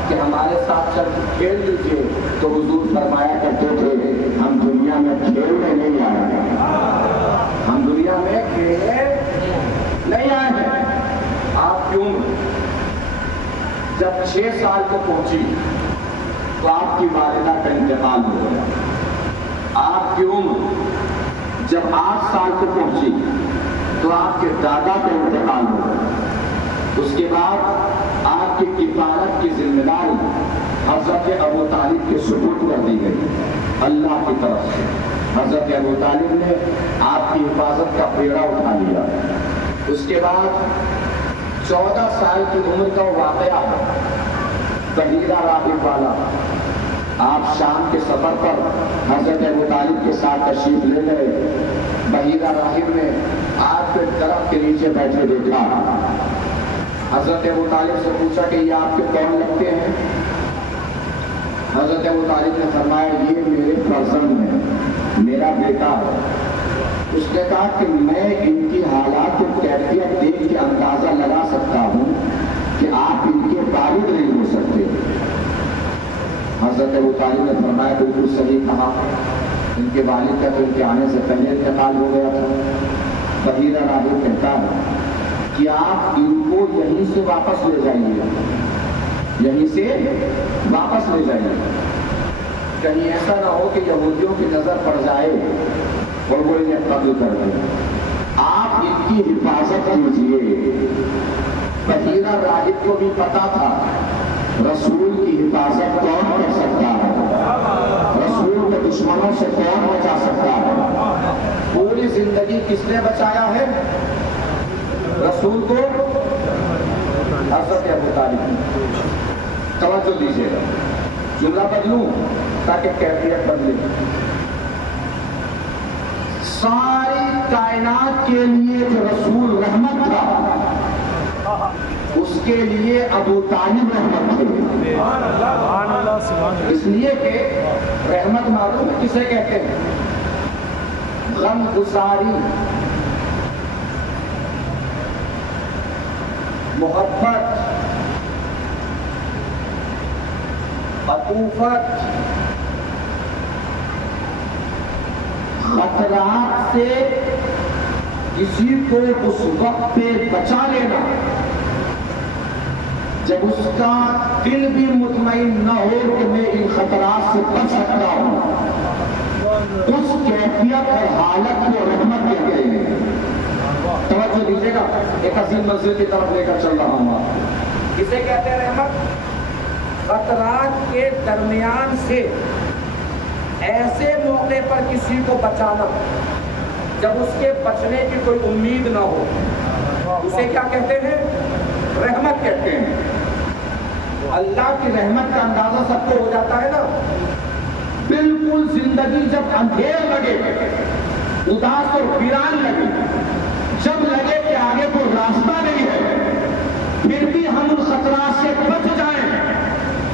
کہ ہمارے ساتھ چل کھیل لیجیے تو حضور فرمایا کرتے تھے ہم دنیا میں کھیلنے نہیں آئے ہیں. ہم دنیا میں کھیلنے نہیں آئے ہیں. آپ کی عمر جب 6 سال کو پہنچی تو آپ کی والدہ کا انتقال ہو گیا. آپ کی عمر جب 8 سال کو پہنچی تو آپ کے دادا کا انتقال ہو گیا. اس کے بعد آپ کی کفالت کی ذمہ داری حضرت ابو طالب کے سپرد کر دی گئی اللہ کی طرف سے. حضرت ابو طالب نے آپ کی حفاظت کا بیڑا اٹھا لیا. اس کے بعد 14 سال کی عمر کا واقعہ بحیرہ راہب والا. آپ شام کے سفر پر حضرت ابو طالب کے ساتھ تشریف لے گئے. بحیرہ راہب نے آپ کے درخت کے نیچے بیٹھے دیکھا. حضرت ابو طالب سے پوچھا کہ یہ آپ کے کون لگتے ہیں؟ حضرت ابو طالب نے فرمایا یہ میرے فرزند ہیں، میرا بیٹا ہے. اس نے کہا کہ میں ان کی حالات کو کیفیت دیکھ کے اندازہ لگا سکتا ہوں کہ آپ ان کے والد نہیں ہو سکتے. حضرت ابو طالب نے فرمایا بالکل صحیح کہا، ان کے والد کا تو ان کے آنے سے پہلے انتقال ہو گیا تھا. بحیرہ راہب کہتا ہے کہ آپ ان کو یہیں سے واپس لے جائیے، یہیں سے واپس لے جائیے. کہیں ایسا نہ ہو کہ یہودیوں کی نظر پڑ جائے اور وہ انہیں قتل کر دیں. آپ ان کی حفاظت کیجیے. بحیرہ راہب کو بھی پتا تھا رسول کی حفاظت کون کر سکتا ہے، رسول کو دشمنوں سے کون بچا سکتا ہے. پوری زندگی کس نے بچایا ہے رسول کو؟ حضرت ابو طالب. توجہ دیجیے گا، جملہ بدلوں تاکہ کیفیت بدلے. ساری کائنات کے لیے جو رسول رحمت تھا اس کے لیے ابو طالب رحمت تھے. سبحان اللہ سبحان اللہ. اس لیے کہ رحمت معلوم ہے کسے کہتے ہیں؟ غم گساری، محبت، عطوفت، خطرات سے کسی کو اس وقت پہ بچا لینا جب اس کا دل بھی مطمئن نہ ہو کہ میں ان خطرات سے بچ سکتا ہوں. اس کیفیت اور حالت کو رحمت کہتے ہیں. توجہ دیجیے گا، ایک عظیم منزل کی طرف لے کر چل رہا ہوں. آپ کسے کہتے ہیں رحمت؟ خطرات کے درمیان سے ایسے موقع پر کسی کو بچانا جب اس کے بچنے کی کوئی امید نہ ہو، اسے کیا کہتے ہیں؟ رحمت کہتے ہیں. اللہ کی رحمت کا اندازہ سب کو ہو جاتا ہے نا. بالکل زندگی جب اندھیر لگے، اداس اور ویران لگے، جب لگے کہ آگے کوئی راستہ نہیں ہے، پھر بھی ہم ان خطرات سے بچ جائیں،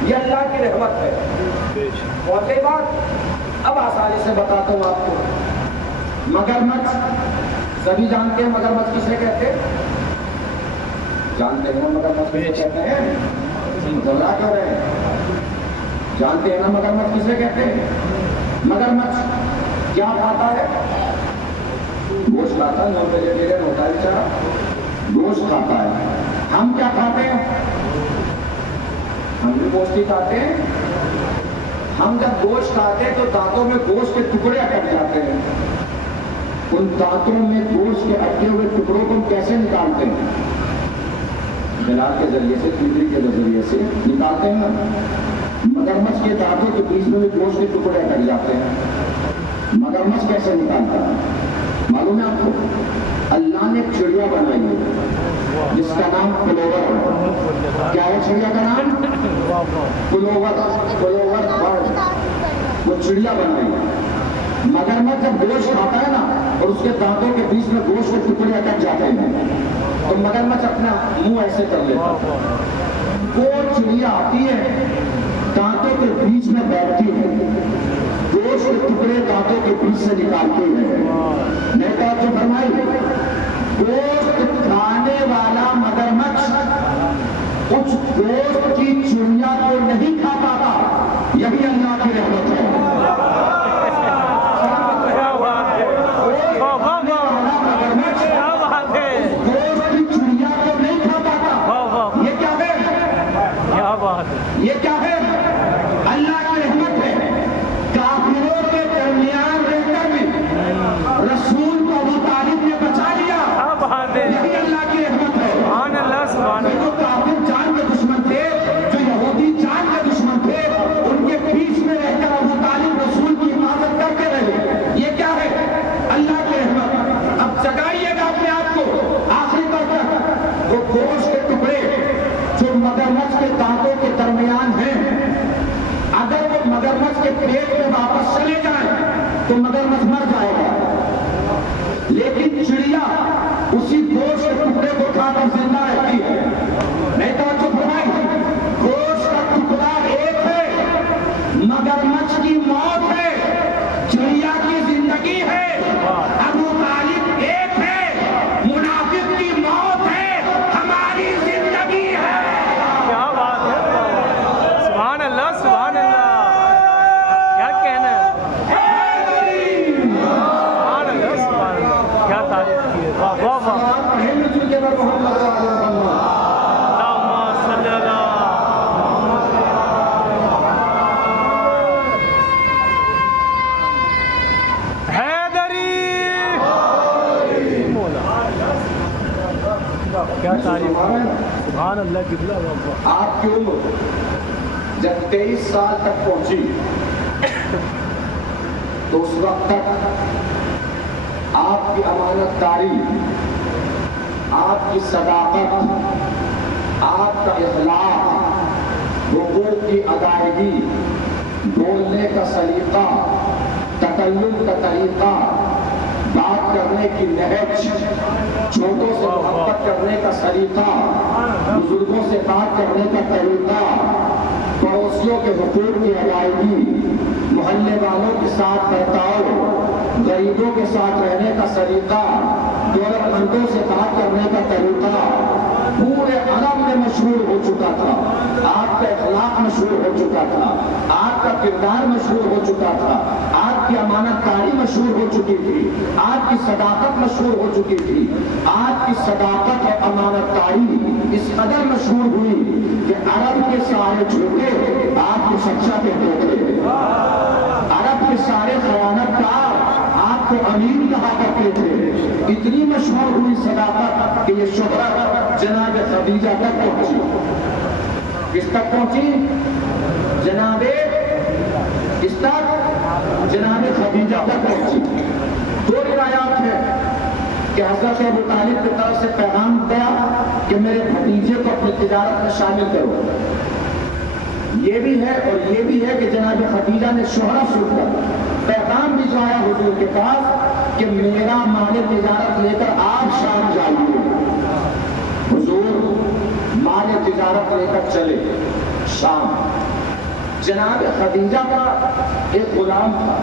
یہ اللہ کی رحمت ہے. اور ایک بات اب آسانی سے بتاتا ہوں آپ کو. مگرمچھ سبھی جانتے ہیں مگرمچھ کسے کہتے ہیں؟ جانتے ہیں نا مگرمچھ کسے کہتے ہیں؟ گھبرا کیوں رہے ہیں؟ جانتے ہیں نا مگرمچھ کسے کہتے ہیں؟ مگرمچھ کیا کھاتا ہے؟ گوشت کھاتا ہے. نان ویجیٹیرین ہوتا ہے بیچارہ، گوشت کھاتا ہے. ہم کیا کھاتے ہیں؟ ہم بھی گوشت ہی کھاتے ہیں. ہم جب گوشت کھاتے ہیں تو دانتوں میں گوشت کے ٹکڑے اٹک جاتے ہیں. ان دانتوں میں گوشت کے اٹکے ہوئے ٹکڑوں کو ہم کیسے نکالتے ہیں؟ خلال کے ذریعے سے، فطری کے ذریعے سے نکالتے ہیں. مگرمچھ کے دانتوں کے بیچ میں بھی گوشت کے ٹکڑے اٹک جاتے ہیں. مگرمچھ کیسے نکالتا ہے معلوم ہے آپ کو؟ اللہ نے ایک چڑیا بنائی ہے جس کا نام پلوور ہے. کیا ہے چڑیا کا نام؟ پلوور برڈ. وہ چڑیا بنائی ہے. مگرمچھ جب گوشت کھاتا ہے نا اور اس کے دانتوں کے بیچ میں گوشت کے ٹکڑے اٹک جاتے ہیں تو مگرمچھ اپنا منہ ایسے کر لیتا ہے. وہ چڑیا آتی ہے، دانتوں کے بیچ میں بیٹھتی ہے، گوشت کے ٹکڑے دانتوں کے بیچ سے نکالتی ہے. میں کہا تو فرمائی گوشت کھانے والا مگرمچھ اس گوشت کی چڑیا کو نہیں کھا پاتا. یہی اللہ کی رحمت ہے. یہ کیا ہے؟ اللہ کی رحمت ہے. کافروں کے درمیان رہ کر بھی رسول کو ابو طالب نے بچا لیا. یہی اللہ کی رحمت ہے. جو کافر جان کے دشمن تھے، جو یہودی جان کے دشمن تھے، ان کے بیچ میں رہ کر ابو طالب رسول کی حفاظت کرتے رہے. یہ کیا ہے؟ اللہ کی رحمت. اب جگائیے گا اپنے آپ کو آخری تک. وہ گوشت کے ٹکڑے جو مگرمچھ کے دانتوں کے درمیان ہیں، اگر وہ مگرمچھ کے پیٹ میں واپس چلے جائیں تو مگرمچھ مر جائے گا، لیکن چڑیا اسی گوشت کے ٹکڑے کو کھا کر زندہ رہتی ہے. نہیں توجہ فرمائی. گوشت کا ٹکڑا ایک ہے، مگرمچھ کی موت ہے، چڑیا کی زندگی ہے. ابو طالب ایک ہے، منافق کی موت ہے، ہماری زندگی ہے. کیا بات ہے! سبحان اللہ، سبحان اللہ. کیا کہنا ہے! سبحان اللہ، سبحان اللہ. کیا تعریف کی ہے! واہ واہ واہ. اللہم صلی اللہ. حیدری. کیا تعریف ہے! سبحان اللہ. کتنا آپ کی عمر جب 23 سال تک پہنچی تو اس وقت تک آپ کی امانت داری، آپ کی صداقت، آپ کا اخلاق، حقوق کی ادائیگی، بولنے کا سلیقہ، تکلم کا طریقہ، بات کرنے کی نہج، چھوٹوں سے محبت کرنے کا سلیقہ، بزرگوں سے بات کرنے کا طریقہ، پڑوسیوں کے حقوق کی ادائیگی، محلے والوں کے ساتھ برتاؤ، غریبوں کے ساتھ رہنے کا سلیقہ، دولت مندوں سے بات کرنے کا طریقہ پورے عرب میں مشہور ہو چکا تھا. آپ کا اخلاق مشہور ہو چکا تھا، آپ کا کردار مشہور ہو چکا تھا، آپ کی امانت داری مشہور ہو چکی تھی، آپ کی صداقت مشہور ہو چکی تھی. آپ کی صداقت اور امانت داری اس قدر مشہور ہوئی کہ عرب کے سارے جھوٹے آپ کو سچا کہتے تھے. عرب کے سارے خیانت کار آپ کو امین کہا کرتے تھے. اتنی مشہور ہوئی صداقت کہ یہ شہرت جناب خدیجہ تک پہنچی. کس تک پہنچی؟ جناب خدیجہ تک پہنچی. دو روایات ہیں کہ حضرت ابو طالب کی طرف سے پیغام گیا کہ میرے بھتیجے کو اپنی تجارت میں شامل کرو. یہ بھی ہے اور یہ بھی ہے کہ جناب خدیجہ نے شوہرہ سن کر پیغام بھی جو آیا حضور کے پاس کہ میرا مال تجارت لے کر آپ شام جائیے. حضور مال تجارت لے کر چلے شام. جناب خدیجہ کا ایک غلام تھا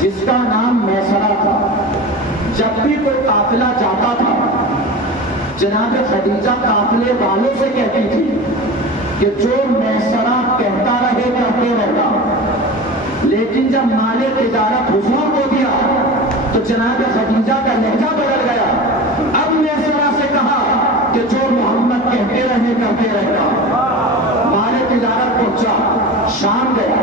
جس کا نام میسرہ تھا. جب بھی کوئی قافلہ جاتا تھا جناب خدیجہ قافلے والوں سے کہتی تھی کہ جو میسرہ کہتا رہے کرتے رہتا. لیکن جب مال تجارت حضور کو دیا تو جناب خدیجہ کا لہجہ بدل گیا. اب میسرہ سے کہا کہ جو محمد کہتے رہے کرتے رہتا. مال تجارت پہنچا، شام گیا،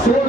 100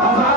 1000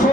100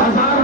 1000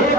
1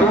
2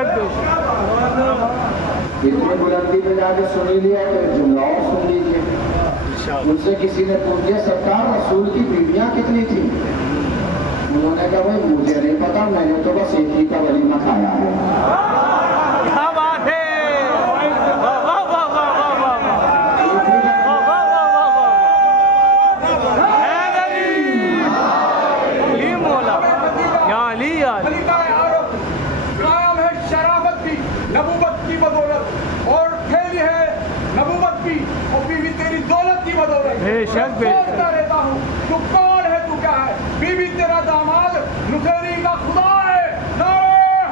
شک بے شک اتنی بلندی پہ جا کے سنی لیا تو ایک جملہ اور سن لیجیے. ان سے کسی نے پوچھ دیا سرکار رسول کی بیویاں کتنی تھیں؟ انہوں نے کہا بھائی مجھے نہیں پتا، میں نے تو بس ایک ہی کا ولیمہ کھایا ہے. کیا بات ہے، واہ واہ واہ واہ واہ واہ واہ واہ واہ واہ واہ. حیدر علی مولا یا علی یا علی. خلیفہ عارف قائم ہے شرافت کی نبوت کی بدولت، اور پھیلی ہے نبوت کی اور بیوی تیری دولت کی بدولت. بے شک بے شک. سوچتا رہتا ہوں تو کون ہے، تو کیا ہے؟ بیوی تیرا داماد نصیری کا خدا ہے.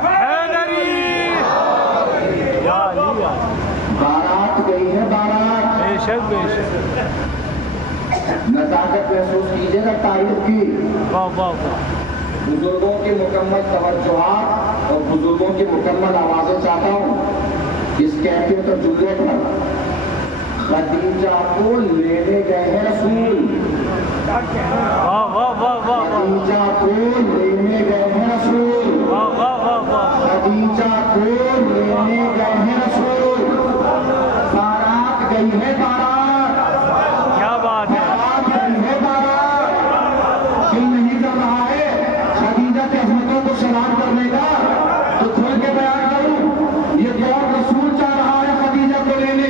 حیدری یا علی یا علی. بارات گئی ہے بارات. بے شک بے شک. نزاکت محسوس کیجیے گا تاریخ کی. واہ واہ واہ. بزرگوں کی مکمل توجہات اور بزرگوں کی مکمل آوازیں چاہتا ہوں اس کیفیت اور جملے پر. خدیجہ کو لینے گئے ہیں رسول. واہ واہ واہ واہ واہ. خدیجہ کو لینے گئے ہیں رسول. واہ واہ واہ واہ. خدیجہ کو لینے گئے ہیں رسول. بارات گئی ہے بارات. کیا بات ہے. بارات گئی ہے بارات. دل نہیں کر رہا ہے خدیجہ کے عظمتوں کو سلام کرنے کا تو کھل کے بیان کروں. یہ دور رسول چاہ رہا ہے خدیجہ کو لینے.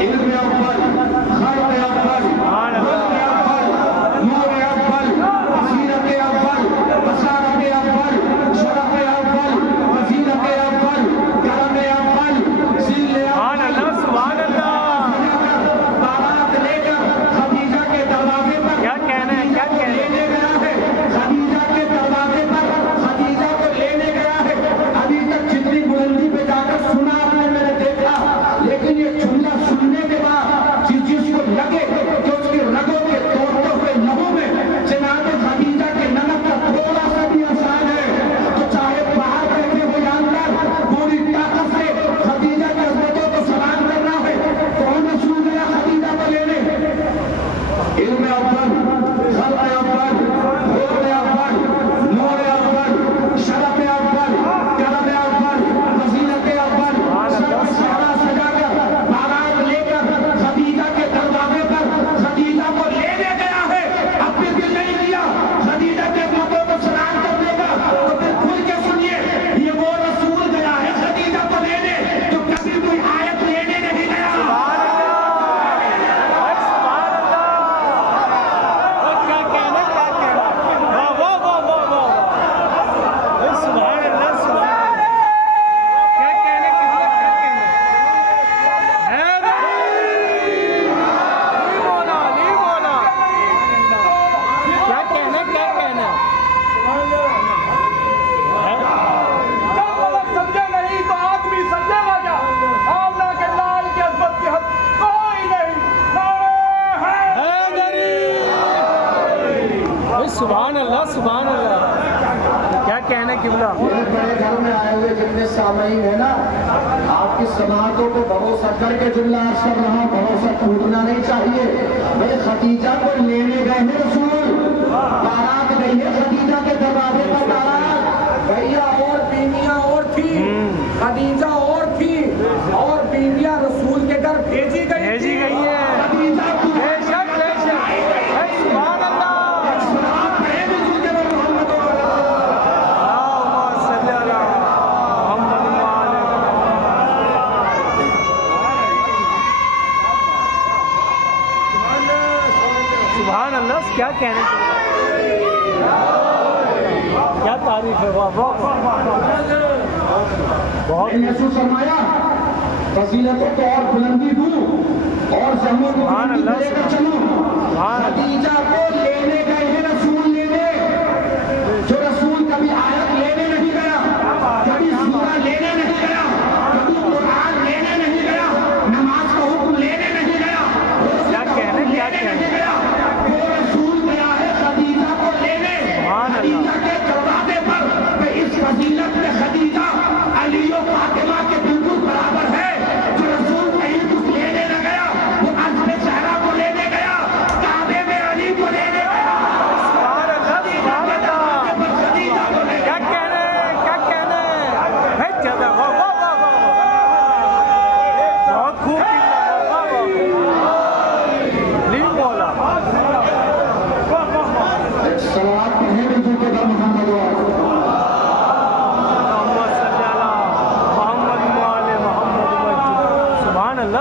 علم اول، خلق اول، حسن اول، نور اول، بصیرت اول، بصارت اول، شرف اول، فضیلت اول، کرم اول، ذل سبحان اول. اللہ سبحان اللہ. بارات لے کر خدیجہ کے دروازے پر کیا کہنا ہے، کیا کہنا ہے. لینے گیا ہے. خدیجہ کے دروازے پر خدیجہ کو لینے گیا ہے. ابھی تک جتنی بلندی پہ جا کر سنا آپ نے، میں نے دیکھا، لیکن یہ جملہ سننے کے بعد جس کو لگے کہ اس کی رگوں کے توڑتے ہوئے لہو میں جناب خدیجہ کے نمک کا تھوڑا سا بھی اثر ہے تو چاہے باہر بیٹھے ہو یا اندر پوری طاقت سے خدیجہ کے عظمتوں کو سلام کرنا ہے. کون رسول گیا خدیجہ کو لینے؟ علم اول، خلق اول، حسن اول، نور اول، شرف اول، کرم اول، فضیلت اول. سب سارا سجا کر بارات لے کر خدیجہ کے دروازے پر خدیجہ کو لینے گیا ہے. اب بھی دل نہیں کیا خدیجہ کے عظمتوں کو سلام کرنے کا تو پھر کھل کے سنیے. یہ وہ رسول گیا ہے خدیجہ کو لینے جو کبھی کوئی آیت لینے نہیں گیا. کیا کہنا، کیا کہنا. واہ واہ واہ واہ واہ. سبحان اللہ سبحان اللہ. کیا کہنا، کیا کہنا. حیدر علی مولا علی مولا. کیا کہنا، کیا کہنا. جب ملک سمجھے نہیں تو آدمی سمجھے گا کیا؟ آمنہ کے لال کی عظمت کی حد کوئی نہیں. حیدری. سبحان اللہ سبحان اللہ. کیا کہنا قبلہ. میرے بڑے گھر میں آئے ہوئے جتنے سامعین ہیں نا، آپ کی سماعتوں کو بھروسہ کر کے جملہ عرض کر رہا ہوں، بھروسہ ٹوٹنا نہیں چاہیے. بھائی خدیجہ کو لینے گئے ہیں رسول. بارات گئی ہے خدیجہ کے دروازے پر بارات. بھیا اور بیویاں اور تھی، خدیجہ اور تھی، اور بیویاں رسول کے گھر بھیجی گئی بھیجی گئی ہے. خدیجہ کو بے شک بے شک. سبحان اللہ. آپ پڑھے بھی جھوٹے میں محمد و اللہم صلی علی محمد و آل محمد. سبحان اللہ. کیا کہنا، کیا تعریف ہے. واہ واہ بہت. محسوس فرمایا فضیلتوں کو اور بلندی دوں اور زمین کو سبحان بلندی اللہ. دے کر چلوں. سبحان اللہ. خدیجہ کو لینے گئے ہیں رسول لینے. جو رسول کبھی آیت لینے نہیں گیا، کبھی سورہ لینے نہیں گیا، کبھی قرآن لینے نہیں گیا، نماز کا حکم لینے نہیں گیا، کیا کہنا، کیا نہیں کہنا. گیا. وہ رسول گیا ہے خدیجہ کو لینے. سبحان اللہ. خدیجہ کے دروازے پر کہ اس فضیلت میں خدیجہ علی و فاطمہ کے بالکل برابر ہے. جو رسول کہیں کچھ لینے نہ گیا، وہ عزم زہرا کو لینے گیا، کعبے میں علی کو لینے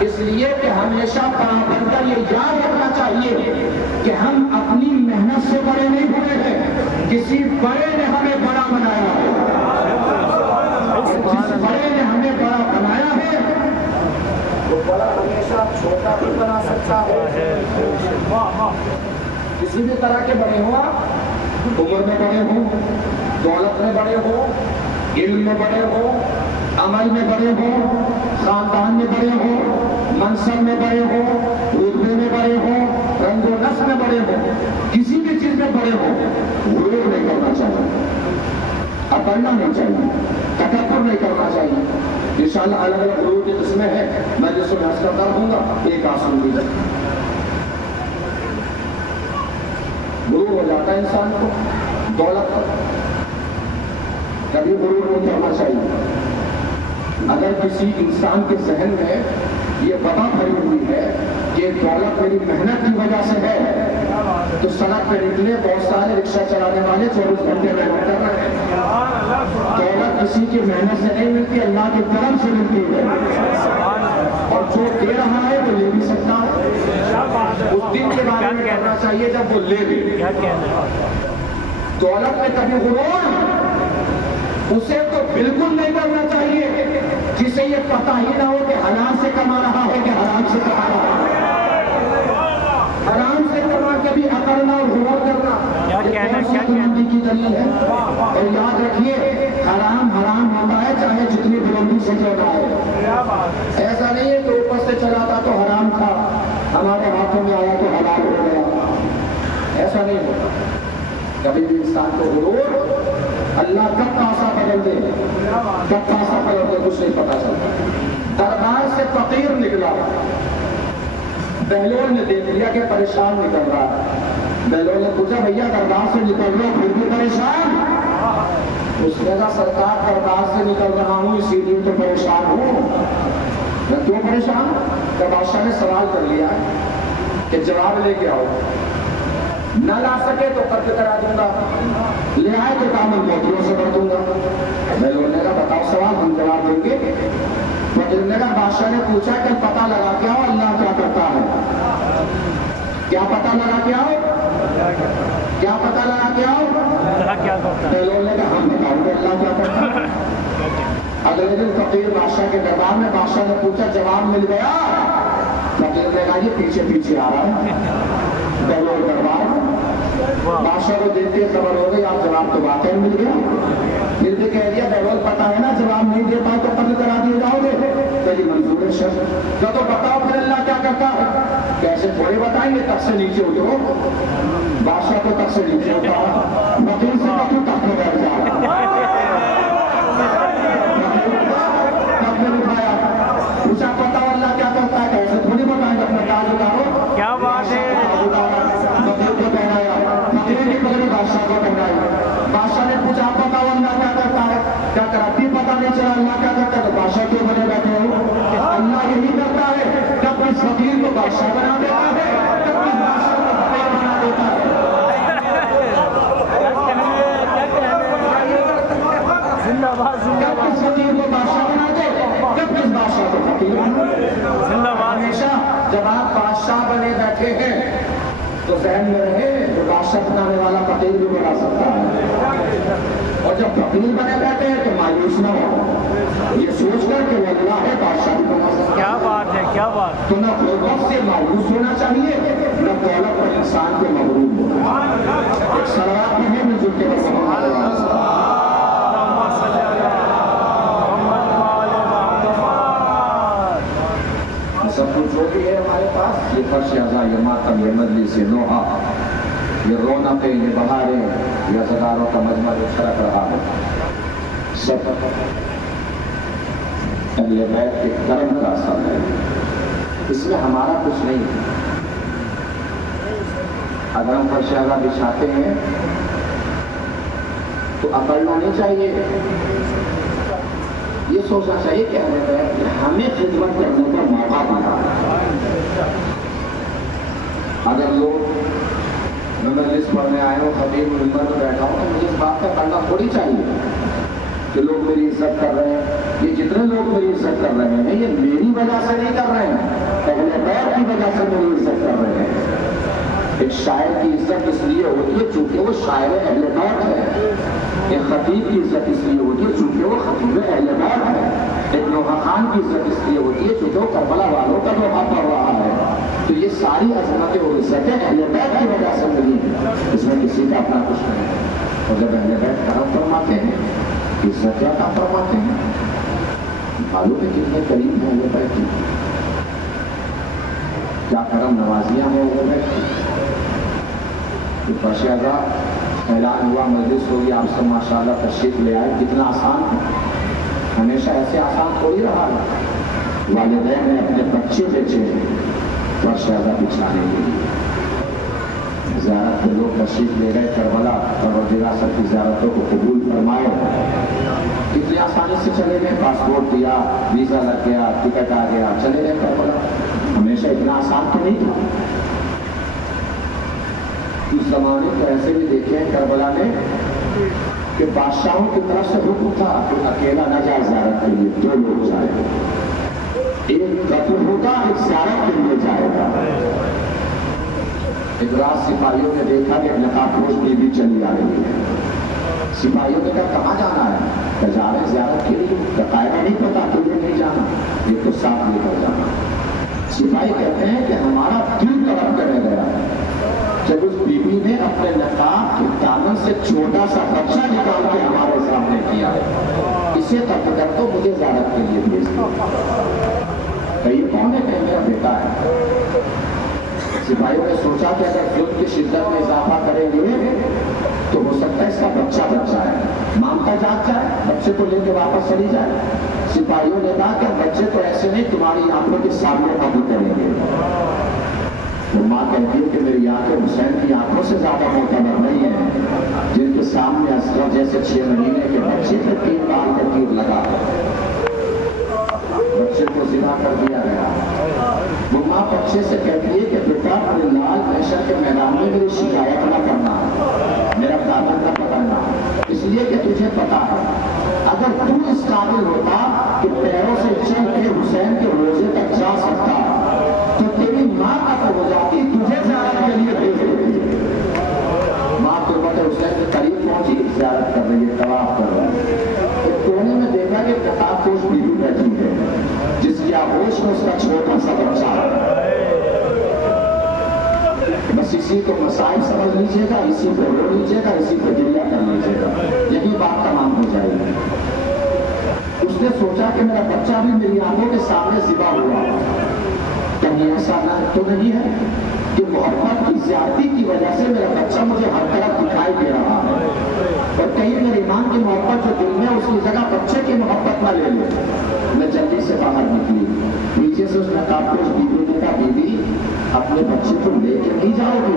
اس لیے کہ ہمیشہ برابر کا یہ یاد رکھنا چاہیے کہ ہم اپنی محنت سے بڑے نہیں ہوئے ہیں، کسی بڑے نے ہمیں بڑا بنایا ہے، جس بڑے نے ہمیں بڑا بنایا ہے وہ بڑا ہمیشہ چھوٹا بھی بنا سکتا ہے۔ کسی بھی طرح کے بڑے ہو، آپ عمر میں بڑے ہو، دولت میں بڑے ہو، علم میں بڑے ہو، عمل میں بڑے ہو، خاندان میں بڑے ہو، منصب میں بڑے ہو، رتبے میں بڑے ہو، رنگ و نسل میں بڑے ہو، کسی بھی چیز میں بڑے ہو، غرور نہیں کرنا چاہیے، اکڑنا نہیں چاہیے، تکبر نہیں کرنا چاہیے۔ انشاءاللہ الگ الگ غرور کی قسمیں ہیں، میں جس کو عرض کرتا رہوں گا، ایک آسان لیجیے۔ غرور ہو جاتا ہے انسان کو دولت پر، کبھی غرور نہیں کرنا چاہیے۔ اگر کسی انسان کے ذہن میں یہ بتا بھری ہوئی ہے کہ دولت میری محنت کی وجہ سے ہے، تو سڑک پہ نکلے بہت سارے رکشہ چلانے والے 24 گھنٹے محنت کر رہے ہیں۔ دولت کسی کی محنت سے نہیں ملتی، اللہ کی طرف سے ملتی ہے، اور جو دے رہا ہے وہ لے بھی سکتا ہے۔ اس دن کے بارے میں کہنا چاہیے جب وہ لے بھی۔ دولت میں کبھی غرور اسے تو بالکل نہیں کرنا چاہیے جسے یہ پتہ ہی نہ ہو کہ حلال سے کما رہا ہے کہ حرام سے کما رہا ہے۔ حرام سے کما کے بھی اکڑنا اور غرور کرنا بلندی کی دلیل ہے۔ اور یاد رکھیے حرام حرام ہوتا ہے چاہے جتنی بلندی سے کیوں نہ ہے۔ ایسا نہیں ہے کہ اوپر سے چلا تھا تو حرام تھا، ہمارے ہاتھوں میں آیا تو حلال ہو گیا، ایسا نہیں ہوتا۔ کبھی بھی انسان کو غرور اللہ کب پاسا بدل دے، کب پاسا بدل دے کچھ نہیں پتا چلتا۔ دربار سے فقیر نکلا، بہلول نے دیکھ لیا کہ پریشان نکل رہا ہے۔ بہلول نے پوچھا بھیا دربار سے نکل رہا پھر بھی پریشان؟ اس نے کہا سرکار دربار سے نکل رہا ہوں اسی لیے تو پریشان ہوں۔ میں کیوں پریشان؟ کہ بادشاہ نے سوال کر لیا کہ جواب لے کے آؤ، نہ لا سکے تو قتل کرا دوں گا، لے آئے تو دامن موتیوں سے بھر دوں گا۔ بہلول نے کہا بتاؤ سوال، ہم جواب دیں گے۔ فقیر نے کہا بادشاہ نے پوچھا کہ پتہ لگا کے آؤ اللہ کیا کرتا ہے۔ کیا پتہ لگا کے آؤ؟ کیا پتہ لگا کے آؤ؟ بہلول نے کہا ہم بتاؤں گے اللہ کیا کرتا ہے۔ اگلے دن فقیر بادشاہ کے دربار میں، بادشاہ نے پوچھا جواب مل گیا؟ فقیر نے کہا یہ پیچھے پیچھے آ رہا ہے۔ بہلول دربار بادشاہ کو دیکھتے خبر ہو گئی آپ جواب تو واقعی مل گیا۔ پھر بھی کہہ دیا بہلول پتا ہے نا جواب نہیں دے پائے تو قتل کرا دیے جاؤ گے۔ کہی منظور ہے شرط، تو بتاؤ پھر اللہ کیا کرتا ہے۔ کیسے تھوڑے بتائیں گے، تخت سے نیچے اترو۔ بادشاہ کو تخت سے نیچے اتارا، وکیل سے کہا تخت میں بیٹھ جا۔ تخت میں اٹھایا، پوچھا بتاؤ اللہ کیا کرتا ہے۔ کیسے تھوڑی بتائیں گے، اپنا تاج اتارو۔ کیا بات ہے۔ بادشاہ کو پہنائی، بادشاہ نے پوچھا آپ بتاؤ اللہ کیا کرتا ہے۔ کیا کرا بھی پتا نہیں چلا اللہ کیا کرتا ہے۔ تو بادشاہ کیوں بنے بیٹھے ہو؟ اللہ یہی کرتا ہے، جب اس فقیر کو بادشاہ بنا دیتا ہے، جب اس بادشاہ کو فقیر بنا دیتا ہے۔ جب اس فقیر کو بادشاہ بنا دے، جب اس بادشاہ کو فقیر بنا دے۔ ہمیشہ جب آپ بادشاہ بنے بیٹھے ہیں تو ذہن میں رہے تو بادشاہ بنانے والا فقیر بھی بنا سکتا ہے، اور جب فقیر بنے بیٹھے ہیں تو مایوس نہ ہو، یہ سوچ کر کہ وہ اللہ ہے بادشاہ بھی بنا سکتا ہے۔ کیا بات ہے، کیا بات۔ تو نہ غربت سے مایوس ہونا چاہیے، نہ دولت پر انسان کے مغرور ہونا۔ ایک صلوات میں ہے مل کے بس سب کچھ جو بھی ہے ہمارے پاس، یہ فرش اعضاء، یہ ماتم، یہ مجلس، یہ نوحہ، یہ رونقیں، یہ بہاریں، یہ ہزاروں کا مجمع جو چھڑک رہا ہے، سب اہل بیت کے کرم کا اثر ہے، اس میں ہمارا کچھ نہیں ہے۔ اگر ہم فرش اعضاء بچھاتے ہیں تو اکڑنا نہیں چاہیے، یہ سوچنا چاہیے کہ ہمیں خدمت کرنے کا موقع دیا۔ اگر لوگ میں مجلس پڑھنے آئے ہوں، خطیب منبر میں بیٹھا ہوں، تو مجھے اس بات کا کرنا تھوڑی چاہیے کہ لوگ میری عزت کر رہے ہیں، یہ جتنے لوگ میری عزت کر رہے ہیں یہ میری وجہ سے نہیں کر رہے ہیں، اہل بیت کی وجہ سے میری عزت کر رہے ہیں۔ ایک شاعر کی عزت اس لیے ہوتی ہے چونکہ وہ شاعر اہل بیت ہے، ایک خطیب کی عزت اس لیے ہوتی ہے چونکہ وہ خطیب اہل بیت ہے، ایک نوحہ خان کی عزت اس لیے ہوتی ہے چونکہ وہ کربلا والوں کا نوحہ پڑھ رہا ہے۔ تو یہ ساری عظمتیں اور عزتیں اہل بیت کی وجہ سے ملی ہیں، اس میں کسی کا اپنا کچھ نہیں ہے۔ اور جب اہل بیت کرم فرماتے ہیں، عزت کیا کام فرماتے ہیں، معلوم ہے کتنے قریب ہیں اہل بیت کی، کیا کرم نوازیاں ہیں اہل بیت کی۔ فرشیدہ اعلان ہوا، مجلس ہوگی، آپ سے ماشاءاللہ تشریف لے آئے، کتنا آسان ہے، ہمیشہ ایسے آسان تھوڑی رہا ہے۔ والدین نے اپنے بچے بیچے فرشیدہ بچھانے کے لیے، زیارت کے لوگ تشریف لے گئے کربلا، پروردگار سب کی زیارتوں کو قبول فرمائے، کتنی آسانی سے چلے گئے، پاسپورٹ دیا، ویزا لگ گیا، ٹکٹ آ گیا، چلے گئے کربلا۔ ہمیشہ اتنا آسان تو نہیں تھا۔ اس زمانے کو ایسے بھی دیکھے ہیں کربلا میں کہ بادشاہوں کی طرف سے حکم تھا کہ اکیلا نہ جائے زیارت کے لیے، دو لوگ جائے، ایک قتل ہوگا، ایک زیارت کے لیے جائے گا۔ ایک رات سپاہیوں نے دیکھا کہ نقاب پوش بیوی چلی آ رہی ہے، سپاہیوں نے کہا کہاں جانا ہے، کہ جا رہے زیارت کے لیے، قائدہ نہیں پتا تمہیں نہیں جانا، یہ تو ساتھ لے کر جانا۔ سپاہی کہتے ہیں کہ ہمارا دل طرف کرنے گیا جب اس بی بی نے اپنے نقاب کے دامن سے چھوٹا سا بچہ نکال کے ہمارے سامنے کیا، اسے تک کر تو مجھے زیارت کے لیے بھیج دو۔ یہ کون ہے کہ میرا بیٹا ہے؟ سپاہیوں نے سوچا کہ اگر ظلم کی شدت میں اضافہ کریں گے تو ہو سکتا ہے اس کا بچہ ہے، مامتا جاگ جائے، بچے کو لے کے واپس چلی جائے۔ سپاہیوں نے کہا کہ بچے تو ایسے نہیں تمہاری آنکھوں کے سامنے قبول کریں گے۔ وہ ماں کہتی ہے کہ میری آنکھیں حسین کی آنکھوں سے زیادہ معتبر نہیں ہیں، جن کے سامنے اصغر جیسے 6 مہینے کے بچے پہ 3 بار کا تیر لگا، بچے کو زنا کر دیا گیا۔ وہ ماں بچے سے کہتی ہے کہ بیٹا اپنے لال محشر کے میدان میں میری شکایت نہ کرنا، میرا دامن نہ پکڑنا، اس لیے کہ تجھے پتا ہے اگر تو اس قابل ہوتا کہ پیروں سے چل کے حسین کے روزے تک جا سکتا تو تیری ماں کا ہو جاتی، تجھے زیارت کے لیے بھیج دیتی۔ ماں قربت حسین کے قریب پہنچی، زیارت کر رہی ہے، طواف کر رہی ہے، ایک کونے میں دیکھا کہ نقاب پوش بیوی بیٹھی ہے جس کی آغوش میں اس کا چھوٹا سا بچہ ہے۔ بس اسی کو مسائل سمجھ لیجیے گا، اسی کو رو لیجیے گا، اسی کو گریہ کر لیجیے گا، یہی بات تمام ہو جائے گی۔ اس نے سوچا کہ میرا بچہ بھی میری آنکھوں کے سامنے ذبح ہوا، کہیں ایسا نہ تو نہیں ہے کہ محبت کی زیادتی کی وجہ سے میرا بچہ مجھے ہر طرف دکھائی دے رہا ہے، اور کہیں میرے ایمان کی محبت جو دل میں اس کی جگہ بچے کی محبت نہ لے لے۔ میں جلدی سے باہر نکلی، نیچے سے اس نقاب پوش بیوی نے کہا بی بی اپنے بچے کو لے کے نہیں جاؤ گی؟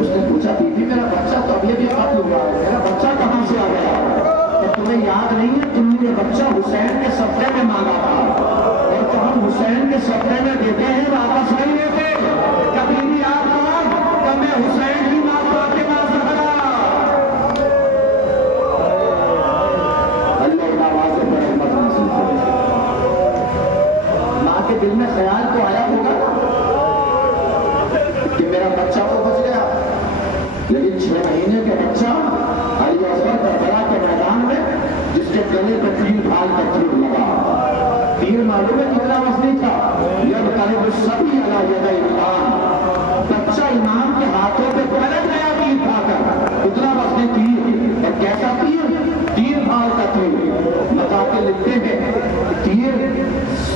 اس نے پوچھا بی بی میرا بچہ تو ابھی قتل ہوا ہے، میرا بچہ کہاں سے آ گیا؟ کہ تمہیں یاد نہیں ہے تم نے بچہ حسین کے صدقے میں مانگا تھا، اور تو ہم حسین کے صدقے میں دیتے ہیں واپس نہیں لیتے، کبھی بھی آپ کو کہ میں حسین کی ماں فاطمہ زہرا۔ اللہ کی آواز پر رحمت نازل کرے۔ ماں کے دل میں خیال تو آیا ہوگا کہ میرا بچہ تو بچ گیا، لیکن 6 مہینے کے بچہ علی اصغر کربلا کے میدان میں جس کے گلے پہ 3 ڈھال کا تیر لگا، تیر معلوم ہے کتنا وزنی تھا، یضرب الصبی علی یدی الامام، بچہ امام کے ہاتھوں پہ پلٹ گیا تیر کھا کر، اتنا وزنی تیر، اور کیسا تیر؟ 3 ڈھال کا تیر۔ مقاتل لکھتے ہیں تیر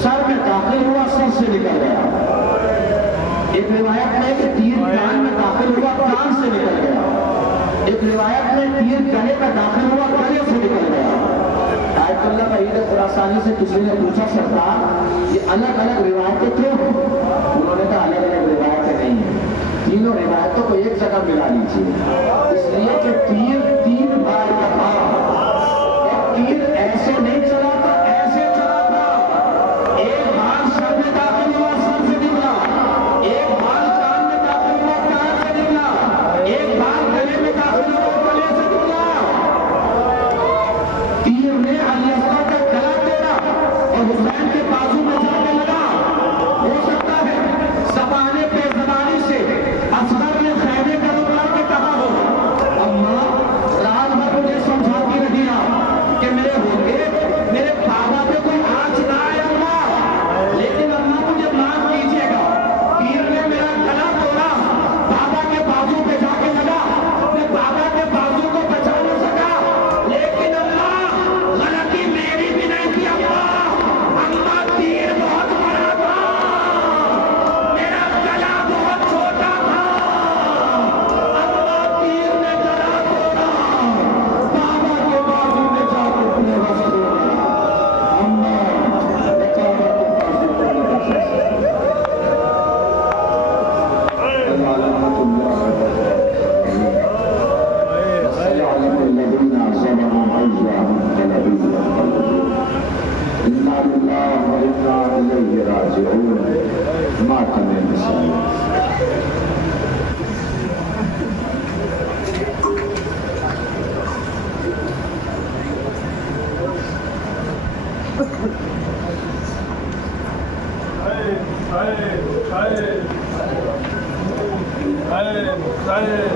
سر میں داخل ہوا، سر سے نکل گیا۔ ایک روایت میں کہ تیر کان میں داخل ہوا، کان سے نکل گیا۔ ایک روایت میں تیر گلے میں داخل ہوا، گلے سے نکل گیا۔ آیت اللہ بعید خراسانی سے کسی نے پوچھا سرکار یہ الگ الگ روایتیں کیوں؟ انہوں نے کہا الگ الگ روایتیں نہیں ہیں، تینوں روایتوں کو ایک جگہ ملا لیجیے، اس لیے کہ تیر 3 بار کا تھا، اور تیر ایسے نہیں چلا تھا، ایسے چلا تھا۔ ایک بار سر میں داخل ہوا، سر سے نکلا، ایک بار کان میں داخل ہوا، کان سے نکلا، ایک بار گلے میں داخل ہوا، گلے سے نکلا۔ راجعون ماتم مسلم. Hey, hey, hey, hey, hey.